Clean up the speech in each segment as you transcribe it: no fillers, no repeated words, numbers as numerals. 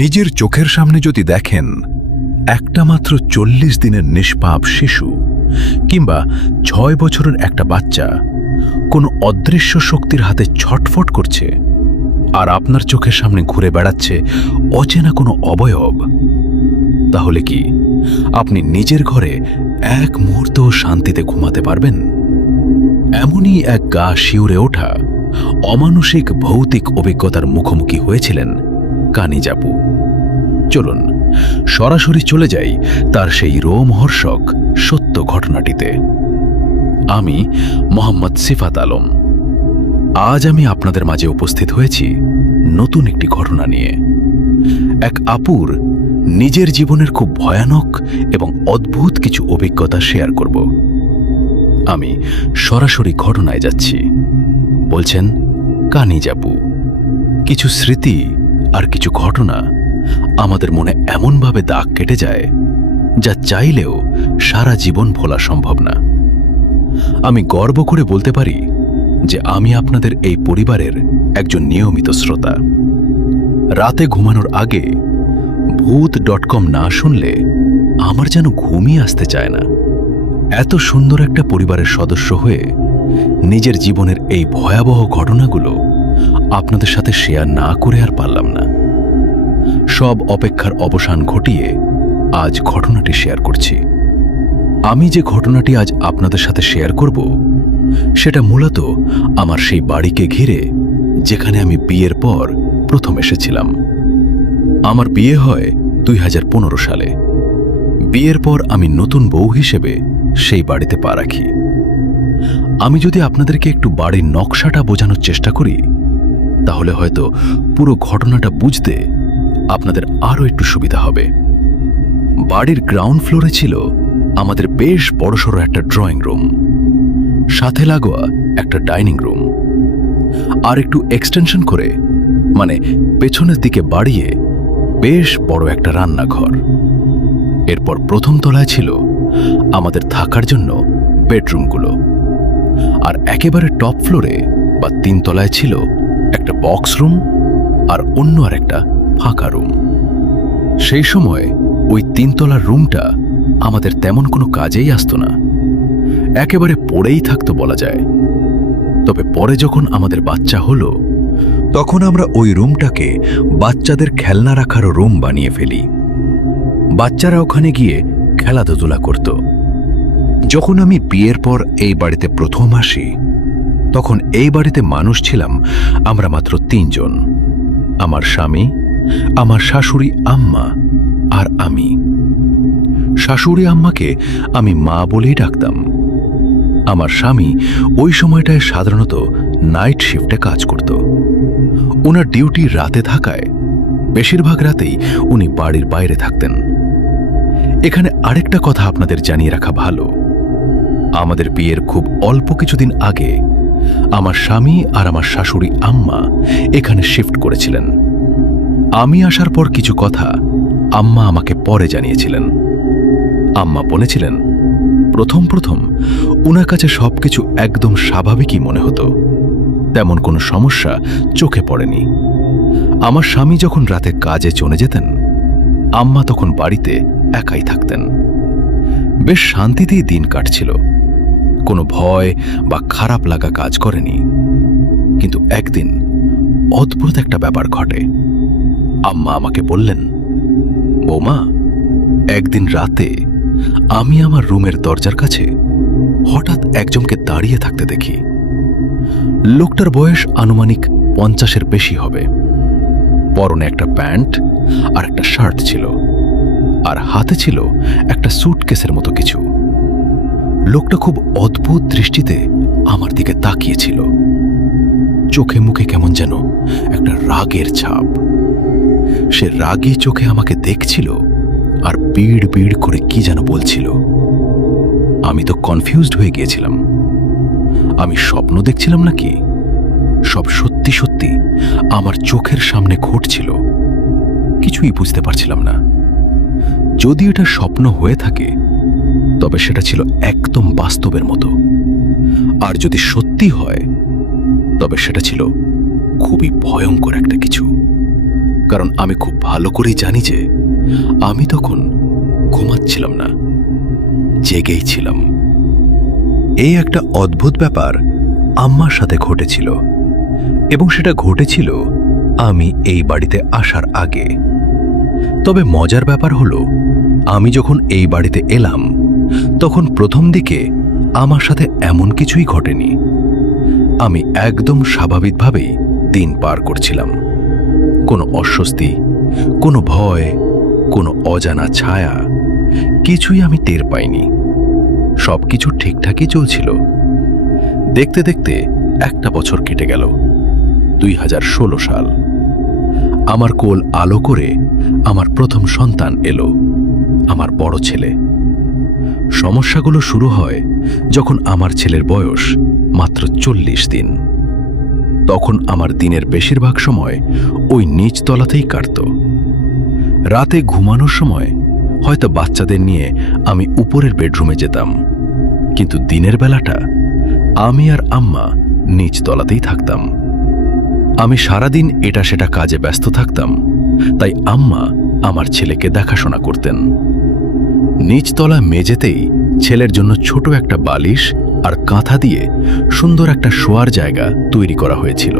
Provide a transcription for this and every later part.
নিজের চোখের সামনে যদি দেখেন একটা মাত্র 40 দিনের নিষ্পাপ শিশু কিংবা 6 বছরের একটা বাচ্চা কোনো অদৃশ্য শক্তির হাতে ছটফট করছে, আর আপনার চোখের সামনে ঘুরে বেড়াচ্ছে অচেনা কোনো অবয়ব, তাহলে কি আপনি নিজের ঘরে এক মুহূর্তও শান্তিতে ঘুমাতে পারবেন? এমনই এক গা শিউরে ওঠা অমানুষিক ভৌতিক অভিজ্ঞতার মুখোমুখি হয়েছিলেন কানিজ আপু। চলুন সরাসরি চলে যাই তার সেই রোমহর্ষক সত্য ঘটনাটিতে। আমি মোহাম্মদ সিফাত আলম। আজ আমি আপনাদের মাঝে উপস্থিত হয়েছি নতুন একটি ঘটনা নিয়ে। এক আপুর নিজের জীবনের খুব ভয়ানক এবং অদ্ভুত কিছু অভিজ্ঞতা শেয়ার করব। আমি সরাসরি ঘটনায় যাচ্ছি। বলছেন কানিজ আপু। কিছু স্মৃতি আর কিছু ঘটনা আমাদের মনে এমনভাবে দাগ কেটে যায় যা চাইলেও সারা জীবন ভোলা সম্ভব না। আমি গর্ব করে বলতে পারি যে আমি আপনাদের এই পরিবারের একজন নিয়মিত শ্রোতা। রাতে ঘুমানোর আগে ভূত.com না শুনলে আমার যেন ঘুমই আসতে চায় না। এত সুন্দর একটা পরিবারের সদস্য হয়ে নিজের জীবনের এই ভয়াবহ ঘটনাগুলো আপনাদের সাথে শেয়ার না করে আর পারলাম না। সব অপেক্ষার অবসান ঘটিয়ে আজ ঘটনাটি শেয়ার করছি। আমি যে ঘটনাটি আজ আপনাদের সাথে শেয়ার করব সেটা মূলত আমার সেই বাড়িকে ঘিরে যেখানে আমি বিয়ের পর প্রথম এসেছিলাম। আমার বিয়ে হয় 2015 সালে। বিয়ের পর আমি নতুন বউ হিসেবে সেই বাড়িতে পা রাখি। আমি যদি আপনাদেরকে একটু বাড়ির নকশাটা বোঝানোর চেষ্টা করি তাহলে হয়তো পুরো ঘটনাটা বুঝতে আপনাদের আরও একটু সুবিধা হবে। বাড়ির গ্রাউন্ড ফ্লোরে ছিল আমাদের বেশ বড়সড় একটা ড্রয়িং রুম, সাথে লাগোয়া একটা ডাইনিং রুম, আর একটু এক্সটেনশন করে মানে পেছনের দিকে বাড়িয়ে বেশ বড় একটা রান্নাঘর। এরপর প্রথম তলায় ছিল আমাদের থাকার জন্য বেডরুমগুলো, আর একেবারে টপ ফ্লোরে বা 3 তলায় ছিল একটা বক্স রুম আর অন্য আর একটা ফাঁকা রুম। সেই সময় ওই 3 তলার রুমটা আমাদের তেমন কোনো কাজেই আসতো না, একেবারে পড়েই থাকতো বলা যায়। তবে পরে যখন আমাদের বাচ্চা হলো তখন আমরা ওই রুমটাকে বাচ্চাদের খেলনা রাখার রুম বানিয়ে ফেলি। বাচ্চারা ওখানে গিয়ে খেলাধুলা করত। যখন আমি বিয়ের পর এই বাড়িতে প্রথম আসি তখন এই বাড়িতে মানুষ ছিলাম আমরা মাত্র 3 জন, আমার স্বামী, আমার শাশুড়ি আম্মা আর আমি। শাশুড়ি আম্মাকে আমি মা বলেই ডাকতাম। আমার স্বামী ওই সময়টায় সাধারণত নাইট শিফটে কাজ করত। ওনার ডিউটি রাতে থাকায় বেশিরভাগ রাতেই উনি বাড়ির বাইরে থাকতেন। এখানে আরেকটা কথা আপনাদের জানিয়ে রাখা ভালো, আমাদের বিয়ের খুব অল্প কিছুদিন আগে আমার স্বামী আর আমার শাশুড়ি আম্মা এখানে শিফট করেছিলেন। আমি আসার পর কিছু কথা আম্মা আমাকে পরে জানিয়েছিলেন। আম্মা বলেছিলেন প্রথম প্রথম ওনার কাছে সবকিছু একদম স্বাভাবিকই মনে হতো, তেমন কোনো সমস্যা চোখে পড়েনি। আমার স্বামী যখন রাতে কাজে চলে যেতেন আম্মা তখন বাড়িতে একাই থাকতেন। বেশ শান্তিতেই দিন কাটছিল, কোনো ভয় বা খারাপ লাগা কাজ করেনি। কিন্তু একদিন অদ্ভুত একটা ব্যাপার ঘটে। আম্মা আমাকে বললেন, বৌমা, একদিন রাতে আমি আমার রুমের দরজার কাছে হঠাৎ একজনকে দাঁড়িয়ে থাকতে দেখি। লোকটার বয়স আনুমানিক 50-এর বেশি হবে। পরনে একটা প্যান্ট আর একটা শার্ট ছিল, আর হাতে ছিল একটা সুটকেসের মতো কিছু। লোকটা খুব অদ্ভুত দৃষ্টিতে আমার দিকে তাকিয়েছিল। চোখে মুখে কেমন যেন একটা রাগের ছাপ। সে রাগী চোখে আমাকে দেখছিল আর বিড় বিড় করে কি যেন বলছিল। আমি তো কনফিউজড হয়ে গিয়েছিলাম। আমি স্বপ্ন দেখছিলাম নাকি সব সত্যি সত্যি আমার চোখের সামনে ঘটছিল, কিছুই বুঝতে পারছিলাম না। যদি এটা স্বপ্ন হয়ে থাকে তবে সেটা ছিল একদম বাস্তবের মতো, আর যদি সত্যি হয় তবে সেটা ছিল খুবই ভয়ঙ্কর একটা কিছু। কারণ আমি খুব ভালো করেই জানি যে আমি তখন ঘুমাচ্ছিলাম না, জেগেই ছিলাম। এই একটা অদ্ভুত ব্যাপার আম্মার সাথে ঘটেছিল, এবং সেটা ঘটেছিল আমি এই বাড়িতে আসার আগে। তবে মজার ব্যাপার হলো, আমি যখন এই বাড়িতে এলাম তখন প্রথম দিকে আমার সাথে এমন কিছুই ঘটেনি। আমি একদম স্বাভাবিকভাবেই দিন পার করছিলাম। কোনো অস্বস্তি, কোনো ভয়, কোনো অজানা ছায়া কিছুই আমি টের পাইনি। সবকিছু ঠিকঠাকই চলছিল। দেখতে দেখতে একটা বছর কেটে গেল। 2016 সাল। আমার কোল আলো করে আমার প্রথম সন্তান এলো, আমার বড় ছেলে। সমস্যাগুলো শুরু হয় যখন আমার ছেলের বয়স মাত্র 40 দিন। তখন আমার দিনের বেশিরভাগ সময় ওই নিচতলাতেই কাটত। রাতে ঘুমানোর সময় হয়তো বাচ্চাদের নিয়ে আমি উপরের বেডরুমে যেতাম, কিন্তু দিনের বেলাটা আমি আর আম্মা নিচতলাতেই থাকতাম। আমি সারাদিন এটা সেটা কাজে ব্যস্ত থাকতাম, তাই আম্মা আমার ছেলেকে দেখাশোনা করতেন। নিচতলা মেঝেতেই ছেলের জন্য ছোট একটা বালিশ আর কাঁথা দিয়ে সুন্দর একটা শোয়ার জায়গা তৈরি করা হয়েছিল।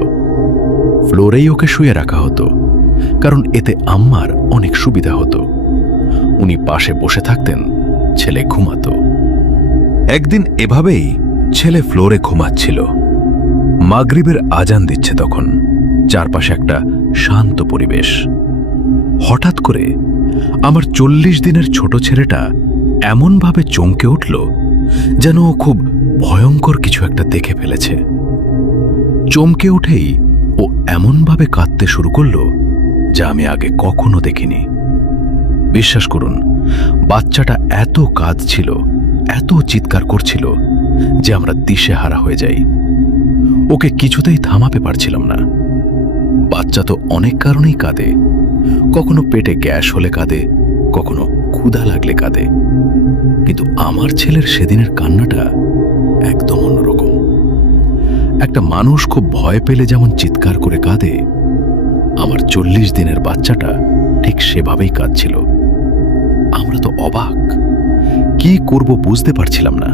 ফ্লোরেই ওকে শুয়ে রাখা হতো, কারণ এতে আম্মার অনেক সুবিধা হতো। উনি পাশে বসে থাকতেন, ছেলে ঘুমাতো। একদিন এভাবেই ছেলে ফ্লোরে ঘুমাচ্ছিল। মাগরিবের আজান দিচ্ছে তখন, চারপাশে একটা শান্ত পরিবেশ। হঠাৎ করে আমার 40 দিনের ছোট ছেলেটা এমনভাবে চমকে উঠল যেন ও খুব ভয়ঙ্কর কিছু একটা দেখে ফেলেছে। চমকে উঠেই ও এমনভাবে কাঁদতে শুরু করল যা আমি আগে কখনো দেখিনি। বিশ্বাস করুন, বাচ্চাটা এত কাঁদছিল, এত চিৎকার করছিল যে আমরা দিশেহারা হয়ে যাই। ওকে কিছুতেই থামাতে পারছিলাম না। বাচ্চা তো অনেক কারণেই কাঁদে। কখনো পেটে গ্যাস হলে কাঁদে, কখনো ক্ষুধা লাগলে কাঁদে, কিন্তু আমার ছেলের সেদিনের কান্নাটা একদম অন্যরকম। একটা মানুষ খুব ভয় পেলে যেমন চিৎকার করে কাঁদে, আমার 40 দিনের বাচ্চাটা ঠিক সেভাবেই কাঁদছিল। আমরা তো অবাক, কি করব বুঝতে পারছিলাম না।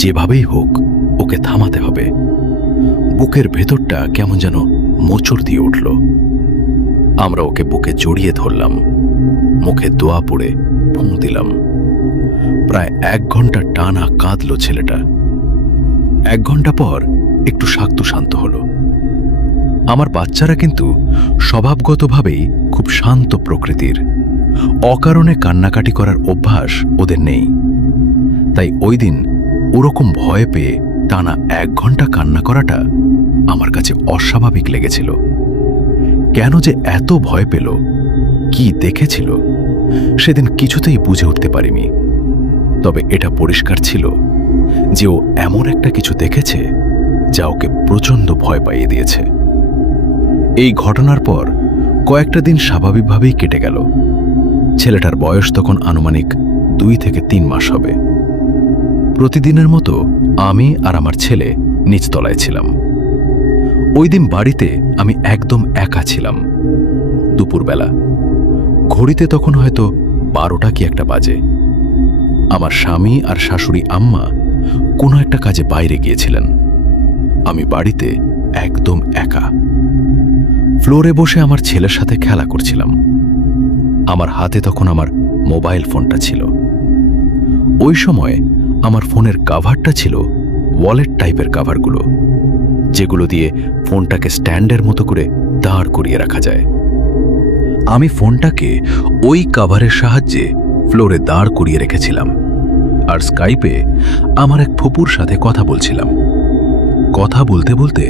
যেভাবেই হোক ওকে থামাতে হবে। বুকের ভেতরটা কেমন যেন মোচড় দিয়ে উঠল। আমরা ওকে বুকে জড়িয়ে ধরলাম, মুখে দোয়া পড়ে ফুঁ দিলাম। প্রায় 1 ঘন্টা টানা কাঁদল ছেলেটা। 1 ঘন্টা পর একটু শান্ত হলো। আমার বাচ্চারা কিন্তু স্বভাবগতভাবেই খুব শান্ত প্রকৃতির। অকারণে কান্নাকাটি করার অভ্যাস ওদের নেই। তাই ওই দিন ওরকম ভয় পেয়ে টানা 1 ঘন্টা কান্না করাটা আমার কাছে অস্বাভাবিক লেগেছিল। কেন যে এত ভয় পেল, কি দেখেছিল, সেদিন কিছুতেই বুঝে উঠতে পারিনি। তবে এটা পরিষ্কার ছিল যে ও এমন একটা কিছু দেখেছে যা ওকে প্রচণ্ড ভয় পাইয়ে দিয়েছে। এই ঘটনার পর কয়েকটা দিন স্বাভাবিকভাবেই কেটে গেল। ছেলেটার বয়স তখন আনুমানিক 2 থেকে 3 মাস হবে। প্রতিদিনের মতো আমি আর আমার ছেলে নিচতলায় ছিলাম। ওই দিন বাড়িতে আমি একদম একা ছিলাম। দুপুরবেলা, ঘড়িতে তখন হয়তো 12টা কি একটা বাজে। আমার স্বামী আর শাশুড়ি আম্মা কোনো একটা কাজে বাইরে গিয়েছিলেন। আমি বাড়িতে একদম একা। ফ্লোরে বসে আমার ছেলের সাথে খেলা করছিলাম। আমার হাতে তখন আমার মোবাইল ফোনটা ছিল। ওই সময় আমার ফোনের কাভারটা ছিল ওয়ালেট টাইপের কাভারগুলো, যেগুলো দিয়ে ফোনটাকে স্ট্যান্ডের মতো করে দাঁড় করিয়ে রাখা যায়। আমি ফোনটাকে ওই কাভারের সাহায্যে ফ্লোরে দাঁড় করিয়ে রেখেছিলাম, আর স্কাইপে আমার এক ফুপুর সাথে কথা বলছিলাম। কথা বলতে বলতে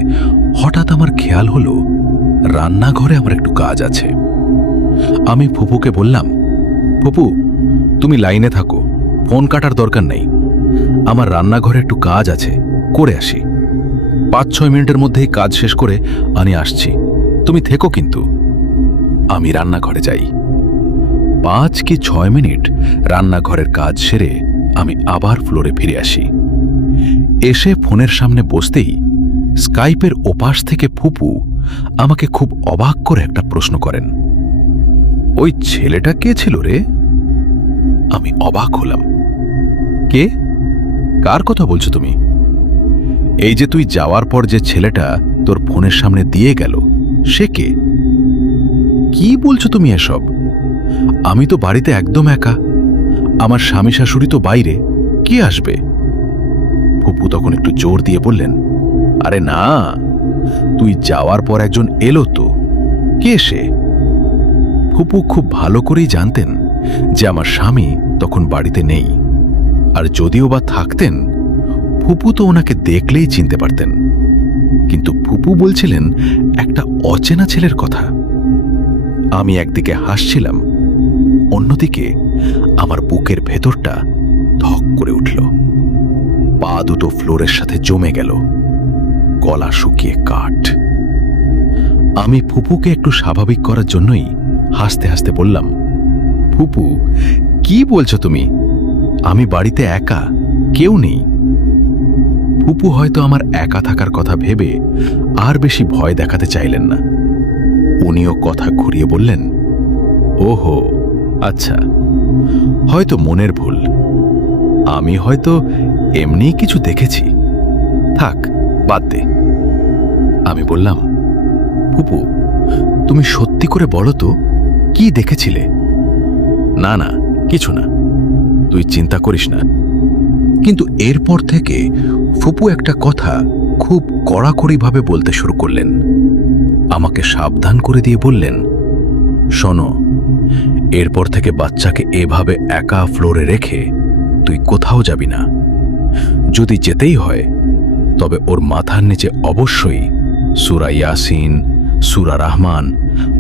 হঠাৎ আমার খেয়াল হলো রান্নাঘরে আমার একটু কাজ আছে। আমি ফুপুকে বললাম, ফুপু, তুমি লাইনে থাকো, ফোন কাটার দরকার নেই। আমার রান্নাঘরে একটু কাজ আছে, করে আসি। 5-6 মিনিটের মধ্যেই কাজ শেষ করে আমি আসছি, তুমি থেকো কিন্তু। আমি রান্নাঘরে যাই। 5 কি 6 মিনিট রান্নাঘরের কাজ সেরে আমি আবার ফ্লোরে ফিরে আসি। এসে ফোনের সামনে বসতেই স্কাইপের ওপাশ থেকে ফুপু আমাকে খুব অবাক করে একটা প্রশ্ন করেন। ওই ছেলেটা কে ছিল রে? আমি অবাক হলাম। কে? কার কথা বলছো তুমি? এই যে তুই যাওয়ার পর যে ছেলেটা তোর ফোনের সামনে দিয়ে গেল, সে কে? কি বলছো তুমি এসব? আমি তো বাড়িতে একদম একা, আমার স্বামী শাশুড়ি তো বাইরে, কে আসবে? ফুপু তখন একটু জোর দিয়ে বললেন, আরে না, তুই যাওয়ার পর একজন এলো তো। কে সে? ফুপু খুব ভালো করেই জানতেন যে আমার স্বামী তখন বাড়িতে নেই, আর যদিও বা থাকতেন, ফুপু তো ওনাকে দেখলেই চিনতে পারতেন। কিন্তু ফুপু বলছিলেন একটা অচেনা ছেলের কথা। আমি একদিকে হাসছিলাম, অন্যদিকে আমার বুকের ভেতরটা ধক করে উঠল। পা দুটো ফ্লোরের সাথে জমে গেল, গলা শুকিয়ে কাঠ। আমি ফুপুকে একটু স্বাভাবিক করার জন্যই হাসতে হাসতে বললাম, ফুপু, কি বলছো তুমি? আমি বাড়িতে একা, কেউ নেই। ফুপু হয়তো আমার একা থাকার কথা ভেবে আর বেশি ভয় দেখাতে চাইলেন না। উনিও কথা ঘুরিয়ে বললেন, ওহো, আচ্ছা, হয়তো মনের ভুল, আমি হয়তো এমনি কিছু দেখেছি, থাক, বাদ দে। আমি বললাম, ফুপু, তুমি সত্যি করে বলো তো, কি দেখেছিলে? না না, কিছু না, তুই চিন্তা করিস না। কিন্তু এরপর থেকে ফুপু একটা কথা খুব কড়াকড়িভাবে বলতে শুরু করলেন। আমাকে সাবধান করে দিয়ে বললেন, শোনো, এরপর থেকে বাচ্চাকে এভাবে একা ফ্লোরে রেখে তুই কোথাও যাবি না। যদি যেতেই হয়, তবে ওর মাথার নিচে অবশ্যই সূরা ইয়াসিন, সূরা রহমান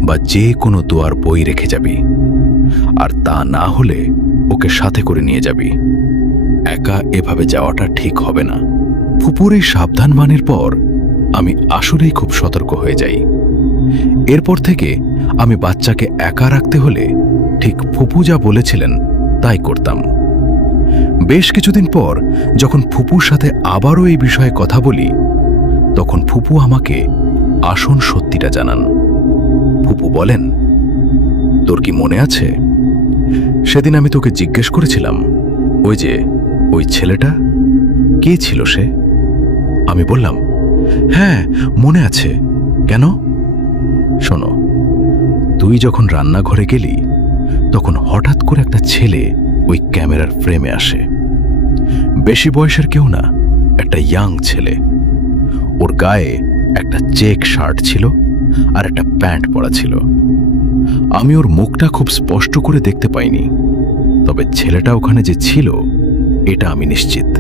বা যে কোনো দোয়ার বই রেখে যাবি, আর তা না হলে ওকে সাথে করে নিয়ে যাবি। একা এভাবে যাওয়াটা ঠিক হবে না। ফুপুর এই সাবধান বাণীর পর আমি আসলেই খুব সতর্ক হয়ে যাই। এরপর থেকে আমি বাচ্চাকে একা রাখতে হলে ঠিক ফুপু যা বলেছিলেন তাই করতাম। বেশ কিছুদিন পর যখন ফুপুর সাথে আবারও এই বিষয়ে কথা বলি, তখন ফুপু আমাকে আসল সত্যিটা জানান। ফুপু বলেন, তোর কি মনে আছে, সেদিন আমি তোকে জিজ্ঞেস করেছিলাম, ওই ছেলেটা কে ছিল সে? আমি বললাম, হ্যাঁ, মনে আছে। কেন? শোনো, তুই যখন রান্নাঘরে গেলি, তখন হঠাৎ করে একটা ছেলে ওই ক্যামেরার ফ্রেমে আসে। বেশি বয়সের কেউ না, একটা ইয়াং ছেলে। ওর গায়ে একটা চেক শার্ট ছিল আর একটা প্যান্ট পরা ছিল। আমি ওর মুখটা খুব স্পষ্ট করে দেখতে পাইনি, তবে ছেলেটা ওখানে যে ছিল এটা আমি নিশ্চিত।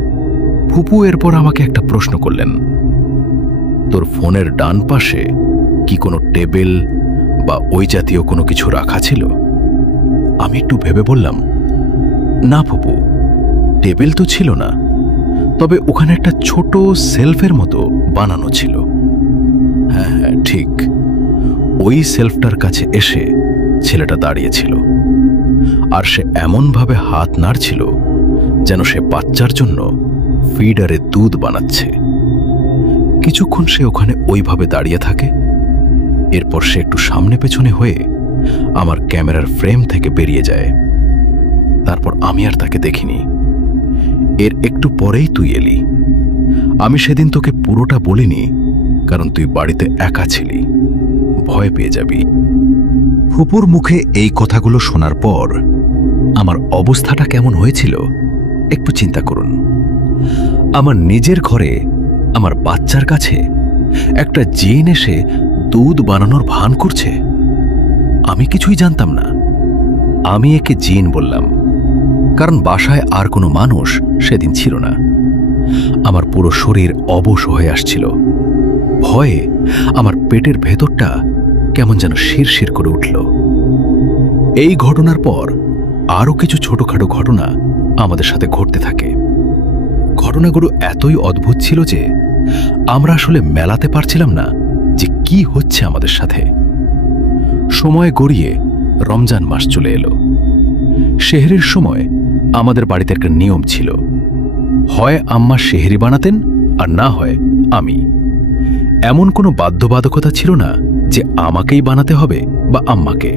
ফুপু এরপর আমাকে একটা প্রশ্ন করলেন, তোর ফোনের ডান পাশে কি কোনো টেবিল বা ওই জাতীয় কোনো কিছু রাখা ছিল? আমি একটু ভেবে বললাম, না ফুপু, টেবিল তো ছিল না, তবে ওখানে একটা ছোট সেলফের মতো বানানো ছিল। হ্যাঁ হ্যাঁ, ঠিক, ওই সেলফটার কাছে এসে ছেলেটা দাঁড়িয়েছিল, আর সে এমনভাবে হাত নাড়ছিল যেন সে বাচ্চার জন্য ফিডারে দুধ বানাচ্ছে। কিছুক্ষণ সে ওখানে ওইভাবে দাঁড়িয়ে থাকে, এরপর সে একটু সামনে পেছনে হয়ে আমার ক্যামেরার ফ্রেম থেকে বেরিয়ে যায়। তারপর আমি আর তাকে দেখিনি। এর একটু পরেই তুই এলি। আমি সেদিন তোকে পুরোটা বলিনি, কারণ তুই বাড়িতে একা ছিলি, ভয় পেয়ে যাবি। ফুপুর মুখে এই কথাগুলো শোনার পর আমার অবস্থাটা কেমন হয়েছিল একটু চিন্তা করুন। আমার নিজের ঘরে আমার বাচ্চার কাছে একটা জিন এসে দুধ বানানোর ভান করছে। আমি কিছুই জানতাম না। আমি একে জিন বললাম, কারণ বাসায় আর কোনো মানুষ সেদিন ছিল না। আমার পুরো শরীর অবশ হয়ে আসছিল। ভয়ে আমার পেটের ভেতরটা কেমন যেন শিরশির করে উঠল। এই ঘটনার পর আরও কিছু ছোটখাটো ঘটনা আমাদের সাথে ঘটতে থাকে। ঘটনাগুলো এতই অদ্ভুত ছিল যে আমরা আসলে মেলাতে পারছিলাম না যে কি হচ্ছে আমাদের সাথে। সময় গড়িয়ে রমজান মাস চলে এলো। সেহরির সময় আমাদের বাড়িতে একটা নিয়ম ছিল, হয় আম্মা সেহরি বানাতেন আর না হয় আমি। এমন কোনো বাধ্যবাধকতা ছিল না যে আমাকেই বানাতে হবে বা আম্মাকে।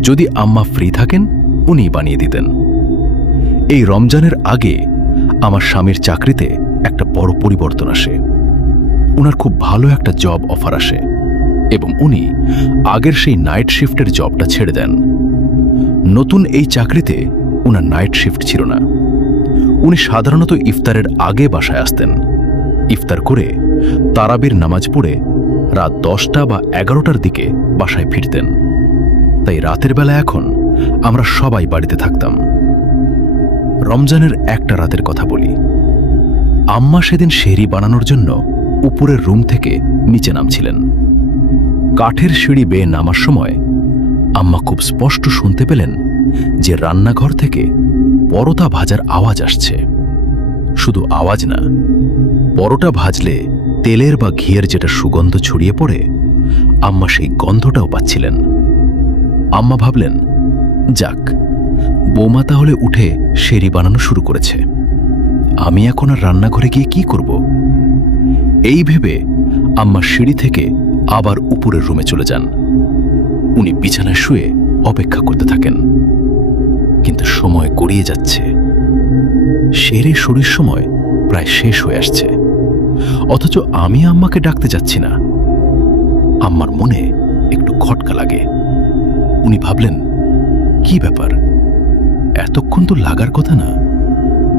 যদি আম্মা ফ্রি থাকেন উনিই বানিয়ে দিতেন। এই রমজানের আগে আমার স্বামীর চাকরিতে একটা বড় পরিবর্তন আসে। উনার খুব ভালো একটা জব অফার আসে এবং উনি আগের সেই নাইট শিফটের জবটা ছেড়ে দেন। নতুন এই চাকরিতে উনার নাইট শিফট ছিল না। উনি সাধারণত ইফতারের আগে বাসায় আসতেন। ইফতার করে তারাবির নামাজ পড়ে রাত 10টা বা 11টার দিকে বাসায় ফিরতেন। তাই রাতের বেলা এখন আমরা সবাই বাড়িতে থাকতাম। রমজানের একটা রাতের কথা বলি। আম্মা সেদিন সেহরি বানানোর জন্য উপরের রুম থেকে নিচে নামছিলেন। কাঠের সিঁড়ি বেয়ে নামার সময় আম্মা খুব স্পষ্ট শুনতে পেলেন যে রান্নাঘর থেকে পরোটা ভাজার আওয়াজ আসছে। শুধু আওয়াজ না, পরোটা ভাজলে তেলের বা ঘিয়ের যেটা সুগন্ধ ছড়িয়ে পড়ে, আম্মা সেই গন্ধটাও পাচ্ছিলেন। আম্মা ভাবলেন, যাক, বৌমা তাহলে উঠে সেহরি বানানো শুরু করেছে। আমি এখন আর রান্নাঘরে গিয়ে কি করব? এই ভেবে আম্মা সিঁড়ি থেকে আবার উপরের রুমে চলে যান। উনি বিছানায় শুয়ে অপেক্ষা করতে থাকেন। কিন্তু সময় গড়িয়ে যাচ্ছে। সেহরি শুরুর সময় প্রায় শেষ হয়ে আসছে, অথচ আমি আম্মাকে ডাকতে যাচ্ছি না। আম্মার মনে একটু খটকা লাগে। উনি ভাবলেন, কি ব্যাপার, এতক্ষণ তো লাগার কথা না,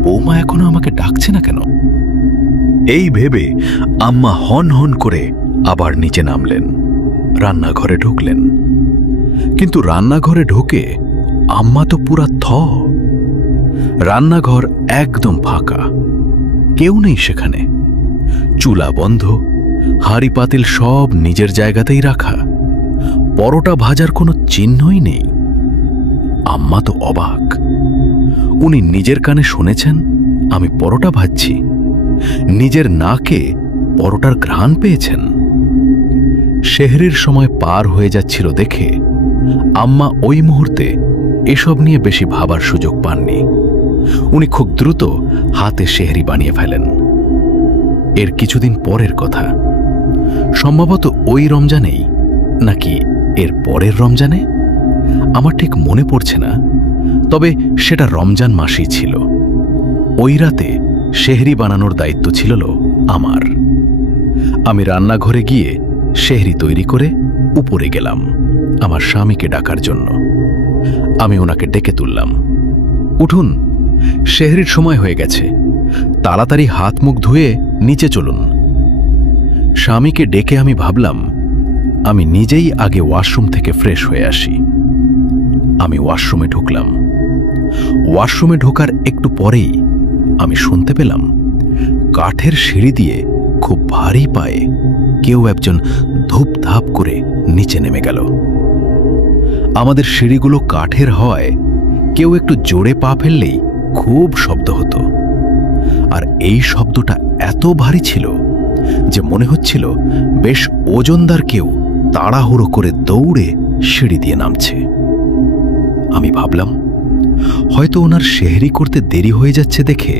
বৌমা এখনো আমাকে ডাকছে না কেন? এই ভেবে আম্মা হন হন করে আবার নিচে নামলেন, রান্নাঘরে ঢুকলেন। কিন্তু রান্নাঘরে ঢোকে আম্মা তো পুরা রান্নাঘর একদম ফাঁকা, কেউ নেই সেখানে। চুলা বন্ধ, হাঁড়ি পাতিল সব নিজের জায়গাতেই রাখা, পরোটা ভাজার কোনো চিহ্নই নেই। আম্মা তো অবাক। উনি নিজের কানে শুনেছেন আমি পরোটা ভাজছি, নিজের নাকে পরোটার ঘ্রাণ পেয়েছেন। সেহরির সময় পার হয়ে যাচ্ছিল দেখে আম্মা ওই মুহূর্তে এসব নিয়ে বেশি ভাবার সুযোগ পাননি। উনি খুব দ্রুত হাতে সেহরি বানিয়ে ফেলেন। এর কিছুদিন পরের কথা, সম্ভবত ওই রমজানেই নাকি এর পরের রমজানে, আমার ঠিক মনে পড়ছে না, তবে সেটা রমজান মাসই ছিল। ওই রাতে সেহরি বানানোর দায়িত্ব ছিল আমার। আমি রান্নাঘরে গিয়ে সেহরি তৈরি করে উপরে গেলাম আমার স্বামীকে ডাকার জন্য। আমি ওনাকে ডেকে তুললাম, উঠুন, সেহরির সময় হয়ে গেছে, তাড়াতাড়ি হাত মুখ ধুয়ে নিচে চলুন। স্বামীকে ডেকে আমি ভাবলাম আমি নিজেই আগে ওয়াশরুম থেকে ফ্রেশ হয়ে আসি। আমি ওয়াশরুমে ঢুকলাম। ওয়াশরুমে ঢোকার একটু পরেই আমি শুনতে পেলাম কাঠের সিঁড়ি দিয়ে খুব ভারী পায়ে কেউ একজন ধূপধাপ করে নিচে নেমে গেল। আমাদের সিঁড়িগুলো কাঠের হওয়ায় কেউ একটু জোরে পা ফেললেই খুব শব্দ হতো। আর এই শব্দটা এত ভারী ছিল যে মনে হচ্ছিল বেশ ওজনদার কেউ তাড়াহুড়ো করে দৌড়ে সিঁড়ি দিয়ে নামছে। আমি ভাবলাম হয়তো ওনার সেহরি করতে দেরি হয়ে যাচ্ছে দেখে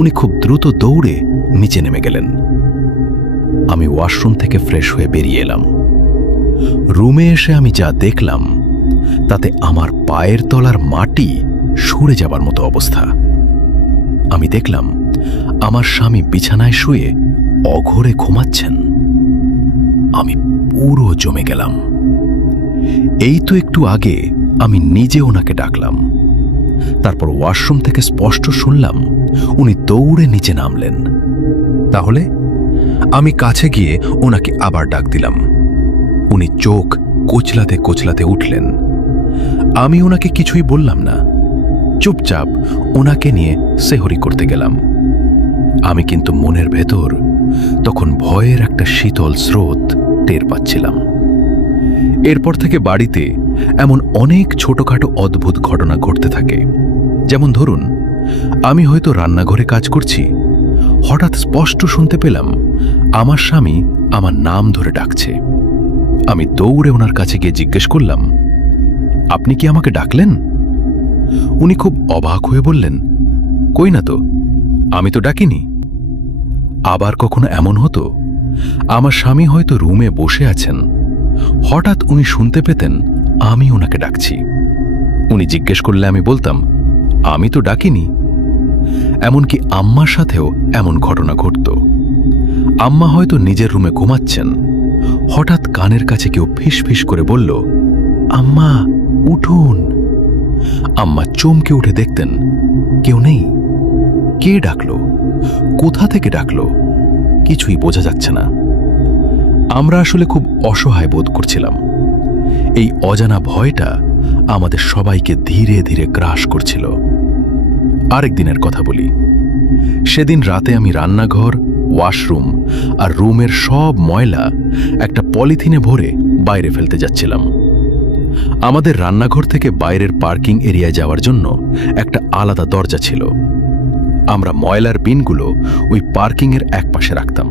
উনি খুব দ্রুত দৌড়ে নিচে নেমে গেলেন। আমি ওয়াশরুম থেকে ফ্রেশ হয়ে বেরিয়ে এলাম। রুমে এসে আমি যা দেখলাম তাতে আমার পায়ের তলার মাটি সরে যাবার মতো অবস্থা। আমি দেখলাম আমার স্বামী বিছানায় শুয়ে অঘোরে ঘুমাচ্ছেন। আমি পুরো জমে গেলাম। এই তো একটু আগে আমি নিজে ওনাকে ডাকলাম, তারপর ওয়াশরুম থেকে স্পষ্ট শুনলাম উনি দৌড়ে নিচে নামলেন। তাহলে আমি কাছে গিয়ে ওনাকে আবার ডাক দিলাম। উনি চোখ কোচলাতে কোচলাতে উঠলেন। আমি ওনাকে কিছুই বললাম না, চুপচাপ ওনাকে নিয়ে সেহরি করতে গেলাম। আমি কিন্তু মনের ভেতর তখন ভয়ের একটা শীতল স্রোত টের পাচ্ছিলাম। এরপর থেকে বাড়িতে এমন অনেক ছোটখাটো অদ্ভুত ঘটনা ঘটতে থাকে। যেমন ধরুন, আমি হয়তো রান্নাঘরে কাজ করছি, হঠাৎ স্পষ্ট শুনতে পেলাম আমার স্বামী আমার নাম ধরে ডাকছে। আমি দৌড়ে ওনার কাছে গিয়ে জিজ্ঞেস করলাম, আপনি কি আমাকে ডাকলেন? উনি খুব অবাক হয়ে বললেন, কই না তো, আমি তো ডাকিনি। আবার কখনো এমন হতো আমার স্বামী হয়তো রুমে বসে আছেন, হঠাৎ উনি শুনতে পেতেন আমি ওনাকে ডাকছি। উনি জিজ্ঞেস করলে আমি বলতাম, আমি তো ডাকিনি। এমনকি আম্মার সাথেও এমন ঘটনা ঘটত। আম্মা হয়তো নিজের রুমে ঘুমাচ্ছেন, হঠাৎ কানের কাছে কেউ ফিস করে বলল, আম্মা উঠুন। আম্মা চমকে উঠে দেখতেন কেউ নেই। কে ডাকলো, কোথা থেকে ডাকলো, কিছুই বোঝা যাচ্ছে না। আমরা আসলে খুব অসহায় বোধ করছিলাম। এই অজানা ভয়টা আমাদের সবাইকে ধীরে ধীরে গ্রাস করছিল। আরেক দিনের কথা বলি। সেদিন রাতে আমি রান্নাঘর, ওয়াশরুম আর রুমের সব ময়লা একটা পলিথিনে ভরে বাইরে ফেলতে যাচ্ছিলাম। আমাদের রান্নাঘর থেকে বাইরের পার্কিং এরিয়ায় যাওয়ার জন্য একটা আলাদা দরজা ছিল। আমরা ময়লার বিনগুলো ওই পার্কিংয়ের একপাশে রাখতাম।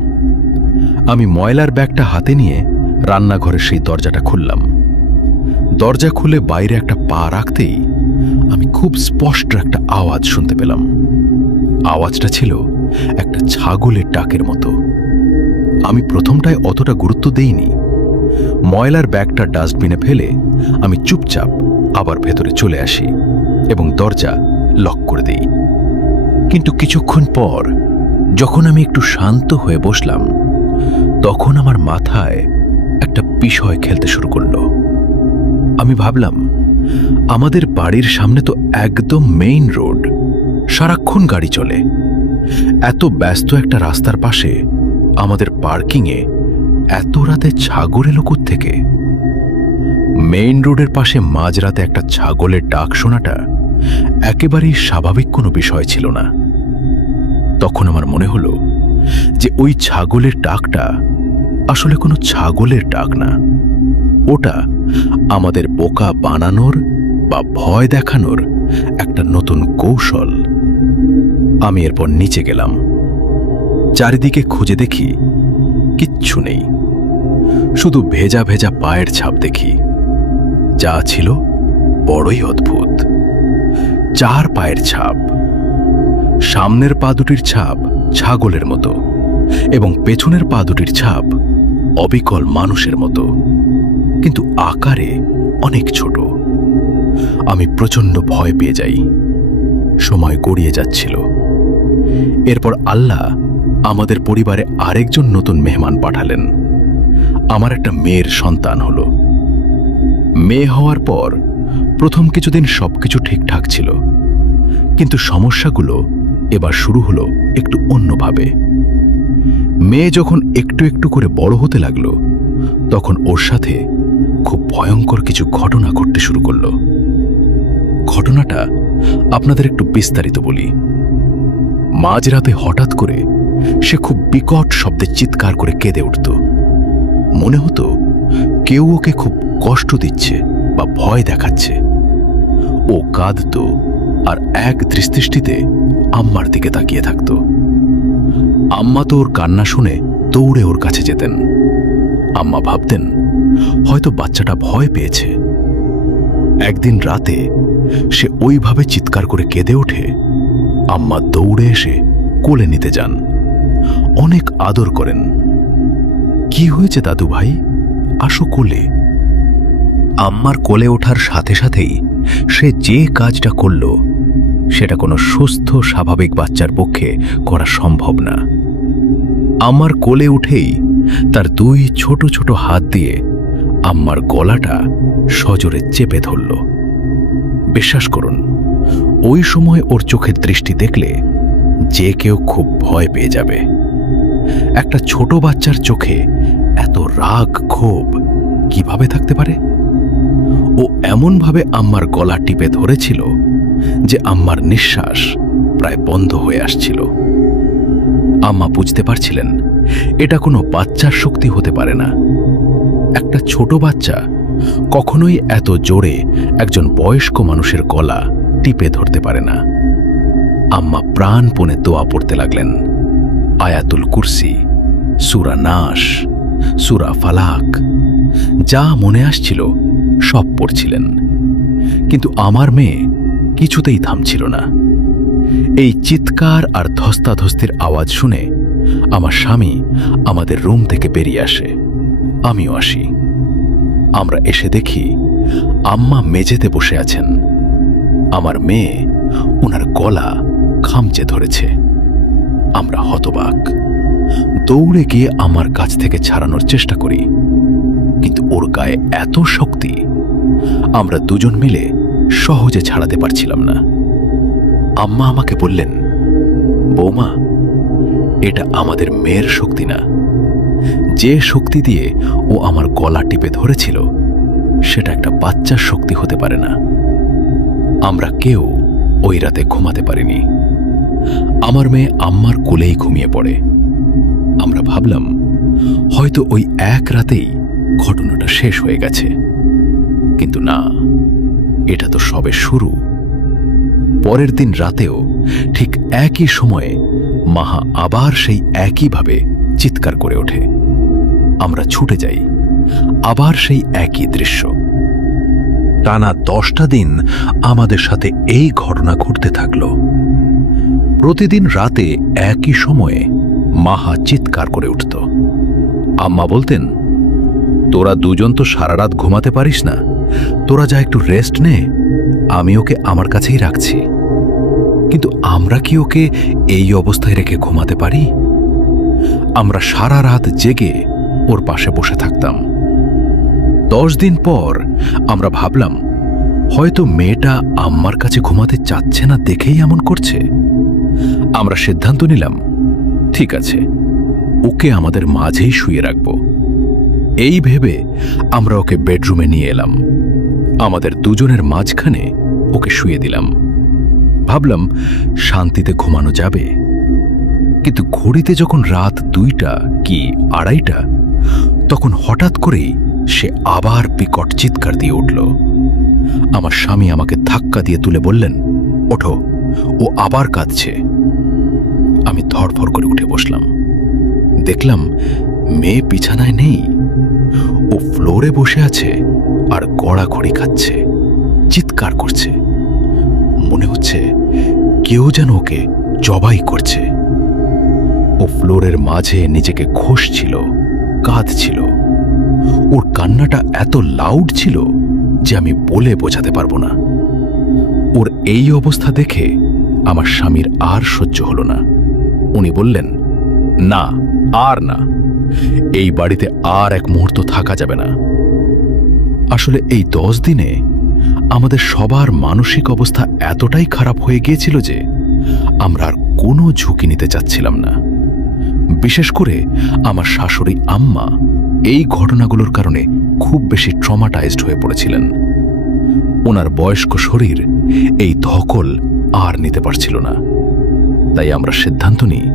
আমি ময়লার ব্যাগটা হাতে নিয়ে রান্নাঘরের সেই দরজাটা খুললাম। দরজা খুলে বাইরে একটা পা রাখতেই আমি খুব স্পষ্ট একটা আওয়াজ শুনতে পেলাম। আওয়াজটা ছিল একটা ছাগলের ডাকের মতো। আমি প্রথমটায় অতটা গুরুত্ব দেইনি। ময়লার ব্যাগটা ডাস্টবিনে ফেলে আমি চুপচাপ আবার ভেতরে চলে আসি এবং দরজা লক করে দেই। কিন্তু কিছুক্ষণ পর যখন আমি একটু শান্ত হয়ে বসলাম, তখন আমার মাথায় একটা বিষয় খেলতে শুরু করলো। আমি ভাবলাম, আমাদের বাড়ির সামনে তো একদম মেইন রোড, সারাক্ষণ গাড়ি চলে। এত ব্যস্ত একটা রাস্তার পাশে আমাদের পার্কিংয়ে এত রাতে ছাগল এলো কোত্থেকে? মেইন রোডের পাশে মাঝরাতে একটা ছাগলের ডাক শোনাটা একেবারেই স্বাভাবিক কোনো বিষয় ছিল না। তখন আমার মনে হলো যে ওই ছাগলের ডাকটা আসলে কোনো ছাগলের ডাক না, ওটা আমাদের বোকা বানানোর বা ভয় দেখানোর একটা নতুন কৌশল। আমি এরপর নিচে গেলাম। চারিদিকে খুঁজে দেখি কিচ্ছু নেই, শুধু ভেজা ভেজা পায়ের ছাপ দেখি। যা ছিল বড়ই অদ্ভুত। 4 পায়ের ছাপ। সামনের পা দুটির ছাপ ছাগলের মতো এবং পেছনের পা দুটির ছাপ অবিকল মানুষের মতো, কিন্তু আকারে অনেক ছোট। আমি প্রচণ্ড ভয় পেয়ে যাই। সময় গড়িয়ে যাচ্ছিল। এরপর আল্লাহ আমাদের পরিবারে আরেকজন নতুন মেহমান পাঠালেন। আমার একটা মেয়ের সন্তান হলো। মেয়ে হওয়ার পর প্রথম কিছুদিন সবকিছু ঠিকঠাক ছিল, কিন্তু সমস্যাগুলো এবার শুরু হলো একটু অন্যভাবে। মেয়ে যখন একটু একটু করে বড় হতে লাগলো, তখন ওর সাথে খুব ভয়ঙ্কর কিছু ঘটনা ঘটতে শুরু করলো। ঘটনাটা আপনাদের একটু বিস্তারিত বলি। মাঝরাতে হঠাৎ করে সে খুব বিকট শব্দে চিৎকার করে কেঁদে উঠত। মনে হতো কেউ ওকে খুব কষ্ট দিচ্ছে বা ভয় দেখাচ্ছে। ও কাঁদত আর এক দৃষ্টিতে আম্মার দিকে তাকিয়ে থাকত। আম্মা তো ওর কান্না শুনে দৌড়ে ওর কাছে যেতেন। আম্মা ভাবতেন হয়তো বাচ্চাটা ভয় পেয়েছে। একদিন রাতে সে ওইভাবে চিৎকার করে কেঁদে ওঠে। আম্মা দৌড়ে এসে কোলে নিতে যান, অনেক আদর করেন। কি হয়েছে দাদু ভাই, আসো কোলে। আম্মার কোলে ওঠার সাথে সাথেই সে যে কাজটা করল, সেটা কোনো সুস্থ স্বাভাবিক বাচ্চার পক্ষে করা সম্ভব না। আম্মার কোলে উঠেই তার 2 ছোট ছোট হাত দিয়ে আম্মার গলাটা সজোরে চেপে ধরল। বিশ্বাস করুন, ওই সময় ওর চোখের দৃষ্টি দেখলে যে কেউ খুব ভয় পেয়ে যাবে। একটা ছোট বাচ্চার চোখে এত রাগ ক্ষোভ কিভাবে থাকতে পারে? ও এমনভাবে আম্মার গলা টিপে ধরেছিল যে আম্মার নিঃশ্বাস প্রায় বন্ধ হয়ে আসছিল। আম্মা বুঝতে পারছিলেন এটা কোনো বাচ্চার শক্তি হতে পারে না। একটা ছোট বাচ্চা কখনোই এত জোরে একজন বয়স্ক মানুষের গলা টিপে ধরতে পারে না। আম্মা প্রাণপণে দোয়া পড়তে লাগলেন। আয়াতুল কুরসি, সূরা নাস, সূরা ফালাক, যা মনে আসছিল সব পড়ছিলেন। কিন্তু আমার মেয়ে কিছুতেই থামছিল না। এই চিৎকার আর ধস্তাধস্তির আওয়াজ শুনে আমার স্বামী আমাদের রুম থেকে বেরিয়ে আসে, আমিও আসি। আমরা এসে দেখি আম্মা মেঝেতে বসে আছেন। আমার মেয়ে ওনার গলা খামচে ধরেছে। আমরা হতবাক। দৌড়ে গিয়ে আমার কাছ থেকে ছাড়ানোর চেষ্টা করি, কিন্তু ওর গায়ে এত শক্তি, আমরা দুজন মিলে সহজে ছাড়াতে পারছিলাম না। আম্মা আমাকে বললেন, বৌমা, এটা আমাদের মেয়ের শক্তি না। যে শক্তি দিয়ে ও আমার গলা টিপে ধরেছিল, সেটা একটা বাচ্চার শক্তি হতে পারে না। আমরা কেউ ওই রাতে ঘুমাতে পারিনি। আমার মেয়ে আম্মার কোলেই ঘুমিয়ে পড়ে। আমরা ভাবলাম হয়তো ওই এক রাতেই ঘটনাটা শেষ হয়ে গেছে, কিন্তু না, এটা তো সবে শুরু। পরের দিন রাতেও ঠিক একই সময়ে মাহা আবার সেই একইভাবে চিৎকার করে ওঠে। আমরা ছুটে যাই, আবার সেই একই দৃশ্য। টানা 10টা দিন আমাদের সাথে এই ঘটনা ঘটতে থাকল। প্রতিদিন রাতে একই সময়ে মাহা চিৎকার করে উঠত। আম্মা বলতেন, তোরা দুজন তো সারা রাত ঘুমাতে পারিস না, তোরা যা একটু রেস্ট নে, আমি ওকে আমার কাছেই রাখছি। কিন্তু আমরা কি ওকে এই অবস্থায় রেখে ঘুমাতে পারি? আমরা সারা রাত জেগে ওর পাশে বসে থাকতাম। 10 দিন পর আমরা ভাবলাম হয়তো মেয়েটা আম্মার কাছে ঘুমাতে চাচ্ছে না দেখেই এমন করছে। আমরা সিদ্ধান্ত নিলাম, ঠিক আছে, ওকে আমাদের মাঝেই শুয়ে রাখব। এই ভেবে আমরা ওকে বেডরুমে নিয়ে এলাম। আমাদের দুজনের মাঝখানে ওকে শুয়ে দিলাম। ভাবলাম শান্তিতে ঘুমানো যাবে। কিন্তু ঘড়িতে যখন রাত 2টা কি 2:30, তখন হঠাৎ করেই সে আবার বিকট চিৎকার দিয়ে উঠল। আমার স্বামী আমাকে ধাক্কা দিয়ে তুলে বললেন, ওঠো, ও আবার কাঁদছে। আমি ধড়ফড় করে উঠে বসলাম। দেখলাম মেয়ে বিছানায় নেই, ও ফ্লোরে বসে আছে আর গড়াগড়ি খাচ্ছে, চিৎকার করছে। মনে হচ্ছে কেউ যেন ওকে জবাই করছে। ও ফ্লোরের মাঝে নিজেকে ঘষছিল, কাঁদছিল। ওর কান্নাটা এত লাউড ছিল যে আমি বলে বোঝাতে পারবো না। ওর এই অবস্থা দেখে আমার স্বামীর আর সহ্য হলো না। উনি বললেন, না, আর না, এই বাড়িতে আর এক মুহূর্ত থাকা যাবে না। আসলে এই 10 দিনে আমাদের সবার মানসিক অবস্থা এতটাই খারাপ হয়ে গিয়েছিল যে আমরা আর কোনো ঝুঁকি নিতে চাচ্ছিলাম না। বিশেষ করে আমার শাশুড়ি আম্মা এই ঘটনাগুলোর কারণে খুব বেশি ট্রমাটাইজড হয়ে পড়েছিলেন। ওনার বয়স্ক শরীর এই ধকল আর নিতে পারছিল না। তাই আমরা সিদ্ধান্ত নিই,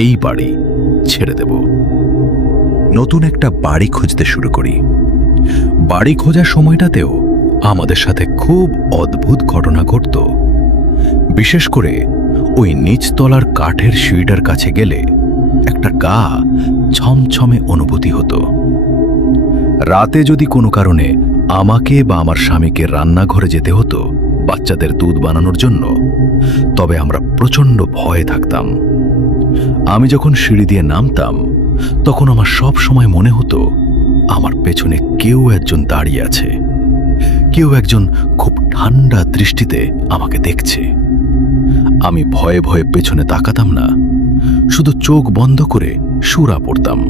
এই বাড়ি ছেড়ে দেব। নতুন একটা বাড়ি খুঁজতে শুরু করি। বাড়ি খোঁজার সময়টাতেও আমাদের সাথে খুব অদ্ভুত ঘটনা ঘটত। বিশেষ করে ওই নিচতলার কাঠের সিঁড়িটার কাছে গেলে একটা গা ছমছমে অনুভূতি হতো। রাতে যদি কোনো কারণে আমাকে বা আমার স্বামীকে রান্নাঘরে যেতে হতো বাচ্চাদের দুধ বানানোর জন্য, তবে আমরা প্রচণ্ড ভয়ে থাকতাম। আমি যখন সিঁড়ি দিয়ে নামতাম, তখন আমার সব সময় মনে হতো আমার পেছনে কেউ একজন দাঁড়িয়ে আছে, কেউ একজন খুব ঠান্ডা দৃষ্টিতে আমাকে দেখছে। আমি ভয়ে ভয়ে পেছনে তাকাতাম না, শুধু চোখ বন্ধ করে শুরা পড়তাম।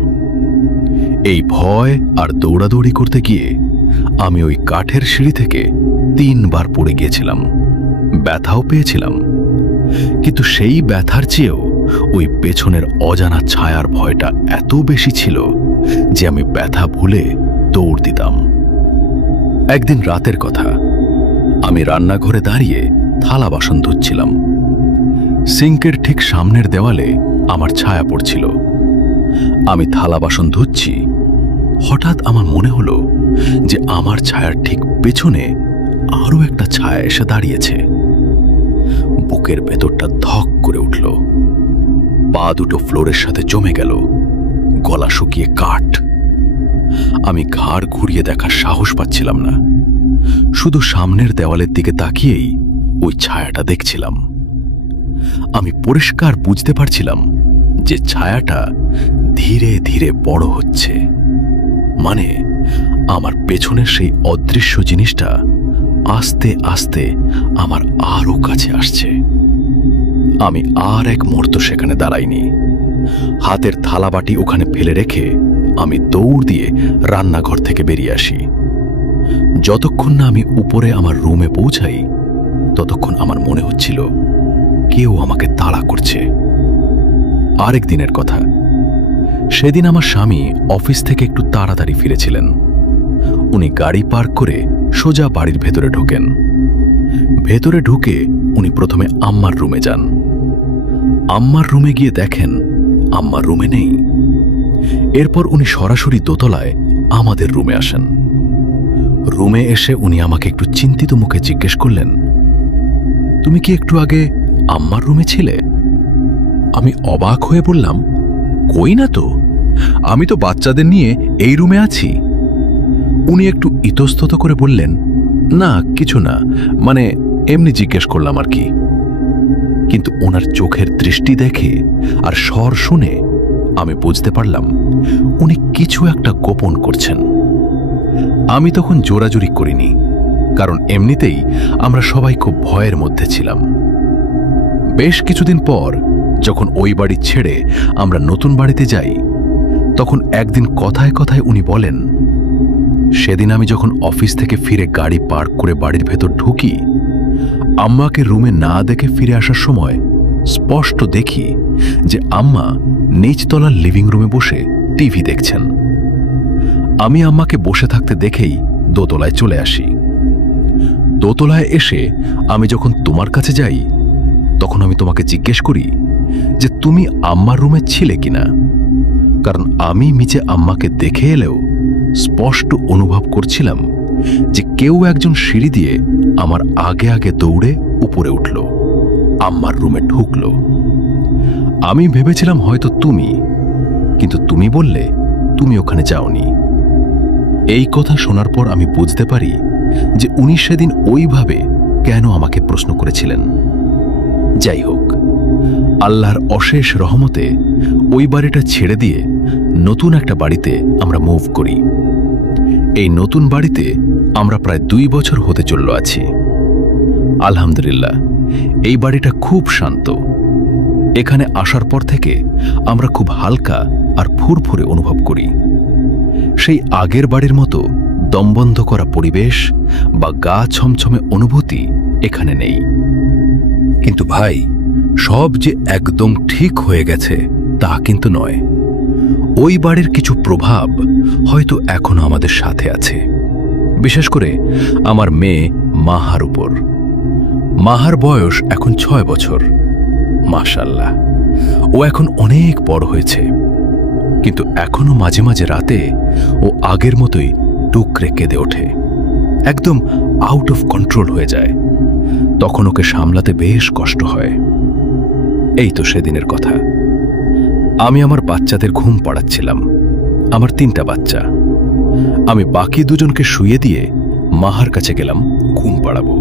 এই ভয় আর দৌড়াদৌড়ি করতে গিয়ে আমি ওই কাঠের সিঁড়ি থেকে 3 বার পড়ে গিয়েছিলাম। ব্যথাও পেয়েছিলাম, কিন্তু সেই ব্যথার চেয়েও ওই পেছনের অজানা ছায়ার ভয়টা এত বেশি ছিল যে আমি ব্যথা ভুলে দৌড় দিতাম। একদিন রাতের কথা, আমি রান্নাঘরে দাঁড়িয়ে থালা বাসন ধুচ্ছিলাম। সিঙ্কের ঠিক সামনের দেওয়ালে আমার ছায়া পড়ছিল। আমি থালা বাসন ধুচ্ছি, হঠাৎ আমার মনে হলো যে আমার ছায়ার ঠিক পেছনে আরো একটা ছায়া এসে দাঁড়িয়েছে। বুকের ভেতরটা ধক করে উঠল, পা দুটো ফ্লোরের সাথে জমে গেল, গলা শুকিয়ে কাঠ। আমি ঘাড় ঘুরিয়ে দেখার সাহস পাচ্ছিলাম না, শুধু সামনের দেওয়ালের দিকে তাকিয়েই ওই ছায়াটা দেখছিলাম। আমি পরিষ্কার বুঝতে পারছিলাম যে ছায়াটা ধীরে ধীরে বড় হচ্ছে, মানে আমার পেছনের সেই অদৃশ্য জিনিসটা আস্তে আস্তে আমার আরো কাছে আসছে। আমি আর এক মুহূর্ত সেখানে দাঁড়াইনি। হাতের থালাবাটি ওখানে ফেলে রেখে আমি দৌড় দিয়ে রান্নাঘর থেকে বেরিয়ে আসি। যতক্ষণ না আমি উপরে আমার রুমে পৌঁছাই ততক্ষণ আমার মনে হচ্ছিল কেউ আমাকে তাড়া করছে। আরেক দিনের কথা, সেদিন আমার স্বামী অফিস থেকে একটু তাড়াতাড়ি ফিরেছিলেন। উনি গাড়ি পার্ক করে সোজা বাড়ির ভেতরে ঢোকেন। ভেতরে ঢুকে উনি প্রথমে আম্মার রুমে যান। আম্মার রুমে গিয়ে দেখেন আম্মার রুমে নেই। এরপর উনি সরাসরি দোতলায় আমাদের রুমে আসেন। রুমে এসে উনি আমাকে একটু চিন্তিত মুখে জিজ্ঞেস করলেন, তুমি কি একটু আগে আম্মার রুমে ছিলে? আমি অবাক হয়ে বললাম, কই না তো, আমি তো বাচ্চাদের নিয়ে এই রুমে আছি। উনি একটু ইতস্তত করে বললেন, না কিছু না, মানে এমনি জিজ্ঞেস করলাম আর কি। কিন্তু ওনার চোখের দৃষ্টি দেখে আর স্বর শুনে আমি বুঝতে পারলাম উনি কিছু একটা গোপন করছেন। আমি তখন জোরাজুরি করিনি, কারণ এমনিতেই আমরা সবাই খুব ভয়ের মধ্যে ছিলাম। বেশ কিছুদিন পর যখন ওই বাড়ি ছেড়ে আমরা নতুন বাড়িতে যাই, তখন একদিন কথায় কথায় উনি বলেন, সেদিন আমি যখন অফিস থেকে ফিরে গাড়ি পার্ক করে বাড়ির ভেতর ঢুকি, আম্মাকে রুমে না দেখে ফিরে আসার সময় স্পষ্ট দেখি যে আম্মা নিচতলার লিভিং রুমে বসে টিভি দেখছেন। আমি আম্মাকে বসে থাকতে দেখেই দোতলায় চলে আসি। দোতলায় এসে আমি যখন তোমার কাছে যাই, তখন আমি তোমাকে জিজ্ঞেস করি যে তুমি আম্মার রুমে ছিলে কিনা, কারণ আমি নিচে আম্মাকে দেখে এলেও স্পষ্ট অনুভব করছিলাম যে কেউ একজন সিঁড়ি দিয়ে আমার আগে আগে দৌড়ে উপরে উঠল, আম্মার রুমে ঢুকল। আমি ভেবেছিলাম হয়তো তুমি, কিন্তু তুমি বললে তুমি ওখানে যাওনি। এই কথা শোনার পর আমি বুঝতে পারি যে উনি সেদিন ওইভাবে কেন আমাকে প্রশ্ন করেছিলেন। যাই হোক, আল্লাহর অশেষ রহমতে ওই বাড়িটা ছেড়ে দিয়ে নতুন একটা বাড়িতে আমরা মুভ করি। এই নতুন বাড়িতে আমরা প্রায় 2 বছর হতে চলল আছি। আলহামদুলিল্লাহ, এই বাড়িটা খুব শান্ত। এখানে আসার পর থেকে আমরা খুব হালকা আর ফুরফুরে অনুভব করি। সেই আগের বাড়ির মতো দমবন্ধ করা পরিবেশ বা গা ছমছমে অনুভূতি এখানে নেই। কিন্তু ভাই, সব যে একদম ঠিক হয়ে গেছে তা কিন্তু নয়। ওই বাড়ির কিছু প্রভাব হয়তো এখনো আমাদের সাথে আছে, বিশেষ করে আমার মেয়ে মাহার উপর। মাহার বয়স এখন 6 বছর। মাশাআল্লাহ, ও এখন অনেক বড় হয়েছে, কিন্তু এখনো মাঝে মাঝে রাতে ও আগের মতোই ডুকরে কেঁদে ওঠে, একদম আউট অফ কন্ট্রোল হয়ে যায়। তখন ওকে সামলাতে বেশ কষ্ট হয়। এই তো সেদিনের কথা, আমি আমার বাচ্চাদের ঘুম পাড়াচ্ছিলাম। আমার 3টা বাচ্চা। আমি বাকি 2জনকে শুইয়ে দিয়ে মাহার কাছে গেলাম ঘুম পাড়াবো।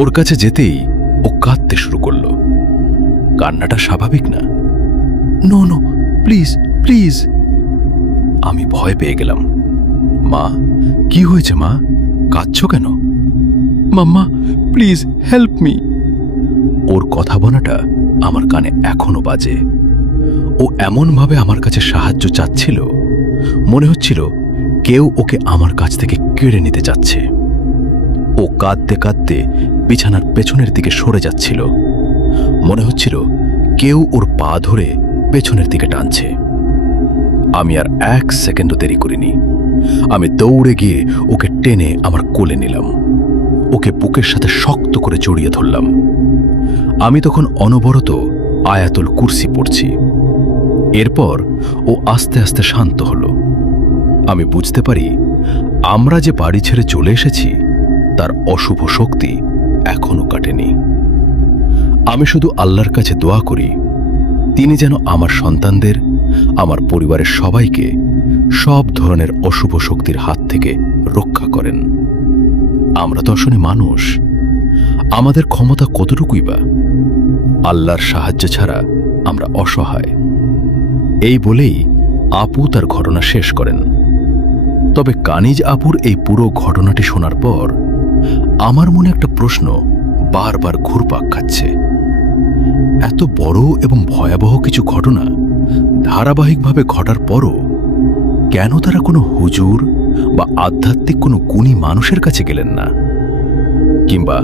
ওর কাছে যেতেই ও কাঁদতে শুরু করল। কান্নাটা স্বাভাবিক না। No no, please please. আমি ভয় পেয়ে গেলাম। মা, কি হয়েছে মা, কাঁদছো কেন? মাম্মা প্লিজ হেল্প মি। ওর কথা বলাটা আমার কানে এখনো বাজে। ও এমনভাবে আমার কাছে সাহায্য চাচ্ছিল, মনে হচ্ছিল কেউ ওকে আমার কাছ থেকে কেড়ে নিতে চাচ্ছে। ও কাঁদতে কাঁদতে বিছানার পেছনের দিকে সরে যাচ্ছিল। মনে হচ্ছিল কেউ ওর পা ধরে পেছনের দিকে টানছে। আমি আর 1 সেকেন্ডও দেরি করিনি। আমি দৌড়ে গিয়ে ওকে টেনে আমার কোলে নিলাম। ওকে বুকের সাথে শক্ত করে জড়িয়ে ধরলাম। আমি তখন অনবরত আয়াতুল কুরসি পড়ছি। এরপর ও আস্তে আস্তে শান্ত হলো। আমি বুঝতে পারি আমরা যে বাড়ি ছেড়ে চলে এসেছি তার অশুভ শক্তি এখনো কাটেনি। আমি শুধু আল্লাহর কাছে দোয়া করি তিনি যেন আমার সন্তানদের, আমার পরিবারের সবাইকে সব ধরনের অশুভ শক্তির হাত থেকে রক্ষা করেন। আমরা তো আসলে মানুষ, আমাদের ক্ষমতা কতটুকুই বা? আল্লাহর সাহায্য ছাড়া আমরা অসহায়। এই বলেই আপু তার ঘটনা শেষ করেন। তবে কানিজ আপুর এই পুরো ঘটনাটি শোনার পর আমার মনে একটা প্রশ্ন বারবার ঘুরপাক খাচ্ছে। এত বড় এবং ভয়াবহ কিছু ঘটনা ধারাবাহিকভাবে ঘটার পরও কেন তারা কোনো হুজুর বা আধ্যাত্মিক কোনো গুণী মানুষের কাছে গেলেন না? কিংবা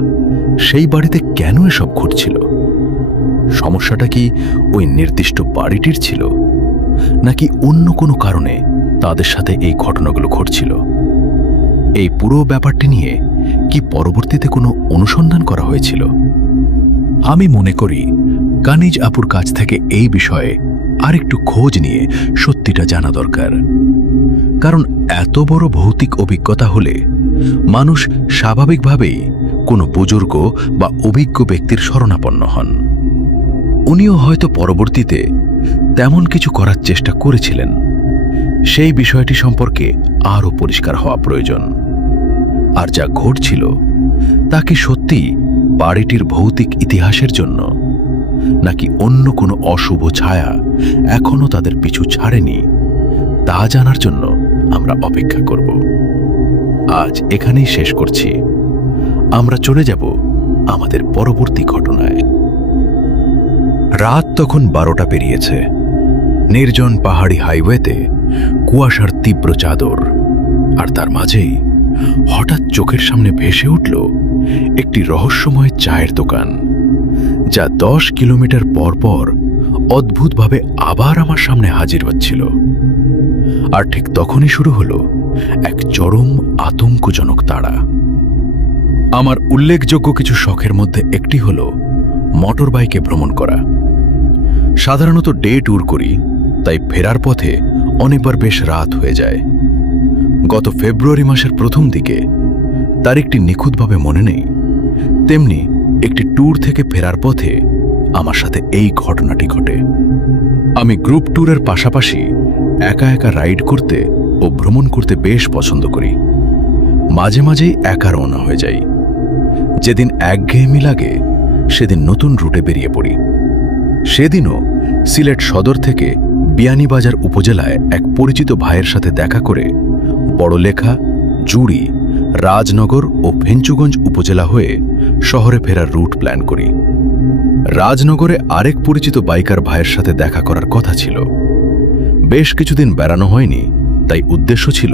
সেই বাড়িতে কেন এসব ঘটছিল? সমস্যাটা কি ওই নির্দিষ্ট বাড়িটির ছিল, নাকি অন্য কোনো কারণে তাদের সাথে এই ঘটনাগুলো ঘটছিল? এই পুরো ব্যাপারটি নিয়ে কি পরবর্তীতে কোনো অনুসন্ধান করা হয়েছিল? আমি মনে করি কানিজ আপুর কাছ থেকে এই বিষয়ে আরেকটু খোঁজ নিয়ে সত্যিটা জানা দরকার। কারণ এত বড় ভৌতিক অভিজ্ঞতা হলে মানুষ স্বাভাবিকভাবেই কোনো বুজুর্গ বা অভিজ্ঞ ব্যক্তির শরণাপন্ন হন। উনিও হয়তো পরবর্তীতে তেমন কিছু করার চেষ্টা করেছিলেন। সেই বিষয়টি সম্পর্কে আরও পরিষ্কার হওয়া প্রয়োজন। আর যা ঘটছিল তা কি সত্যি বাড়িটির ভৌতিক ইতিহাসের জন্য, নাকি অন্য কোনো অশুভ ছায়া এখনো তাদের পিছু ছাড়েনি, তা জানার জন্য আমরা অপেক্ষা করব। আজ এখানেই শেষ করছি। আমরা চলে যাব আমাদের পরবর্তী ঘটনায়। রাত তখন 12টা পেরিয়েছে। নির্জন পাহাড়ি হাইওয়েতে কুয়াশার তীব্র চাদর, আর তার মাঝেই হঠাৎ চোখের সামনে ভেসে উঠল একটি রহস্যময় চায়ের দোকান, যা 10 কিলোমিটার পর পর অদ্ভুতভাবে আবার আমার সামনে হাজির হচ্ছিল। আর ঠিক তখনই শুরু হলো এক চরম আতঙ্কজনক তাড়া। আমার উল্লেখযোগ্য কিছু শখের মধ্যে একটি হল মোটর বাইকে ভ্রমণ করা। সাধারণত ডে ট্যুর করি, তাই ফেরার পথে অনেকবার বেশ রাত হয়ে যায়। গত ফেব্রুয়ারি মাসের প্রথম দিকে, তারিখটি নিখুঁতভাবে মনে নেই, তেমনি একটি ট্যুর থেকে ফেরার পথে আমার সাথে এই ঘটনাটি ঘটে। আমি গ্রুপ ট্যুরের পাশাপাশি একা একা রাইড করতে ও ভ্রমণ করতে বেশ পছন্দ করি। মাঝে মাঝেই একা রওনা হয়ে যাই। যেদিন একঘেয়েমি লাগে সেদিন নতুন রুটে বেরিয়ে পড়ি। সেদিনও সিলেট সদর থেকে বিয়ানীবাজার উপজেলায় এক পরিচিত ভাইয়ের সাথে দেখা করে বড়লেখা, জুড়ি, রাজনগর ও ফেঞ্চুগঞ্জ উপজেলা হয়ে শহরে ফেরার রুট প্ল্যান করি। রাজনগরে আরেক পরিচিত বাইকার ভাইয়ের সাথে দেখা করার কথা ছিল। বেশ কিছুদিন বেড়ানো হয়নি, তাই উদ্দেশ্য ছিল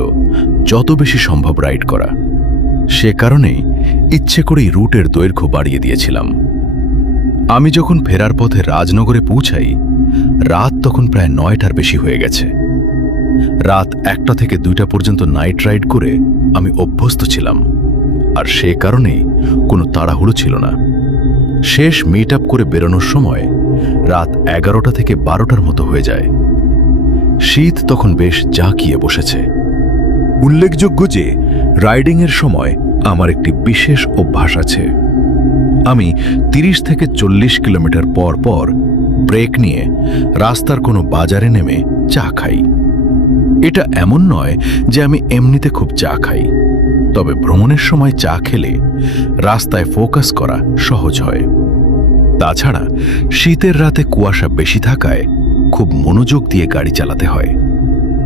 যত বেশি সম্ভব রাইড করা। সে কারণেই ইচ্ছে করেই রুটের দৈর্ঘ্য বাড়িয়ে দিয়েছিলাম। আমি যখন ফেরার পথে রাজনগরে পৌঁছাই, রাত তখন প্রায় 9টার বেশি হয়ে গেছে। রাত 1টা থেকে 2টা পর্যন্ত নাইট রাইড করে আমি অভ্যস্ত ছিলাম, আর সে কারণেই কোনো তাড়াহুড়ো ছিল না। শেষ মিট আপ করে বেরোনোর সময় রাত 11টা থেকে 12টার মতো হয়ে যায়। শীত তখন বেশ জাঁকিয়ে বসেছে। উল্লেখযোগ্য যে রাইডিংয়ের সময় আমার একটি বিশেষ অভ্যাস আছে। আমি 30 থেকে 40 কিলোমিটার পর পর ব্রেক নিয়ে রাস্তার কোনো বাজারে নেমে চা খাই। এটা এমন নয় যে আমি এমনিতে খুব চা খাই, তবে ভ্রমণের সময় চা খেলে রাস্তায় ফোকাস করা সহজ হয়। তাছাড়া শীতের রাতে কুয়াশা বেশি থাকায় খুব মনোযোগ দিয়ে গাড়ি চালাতে হয়।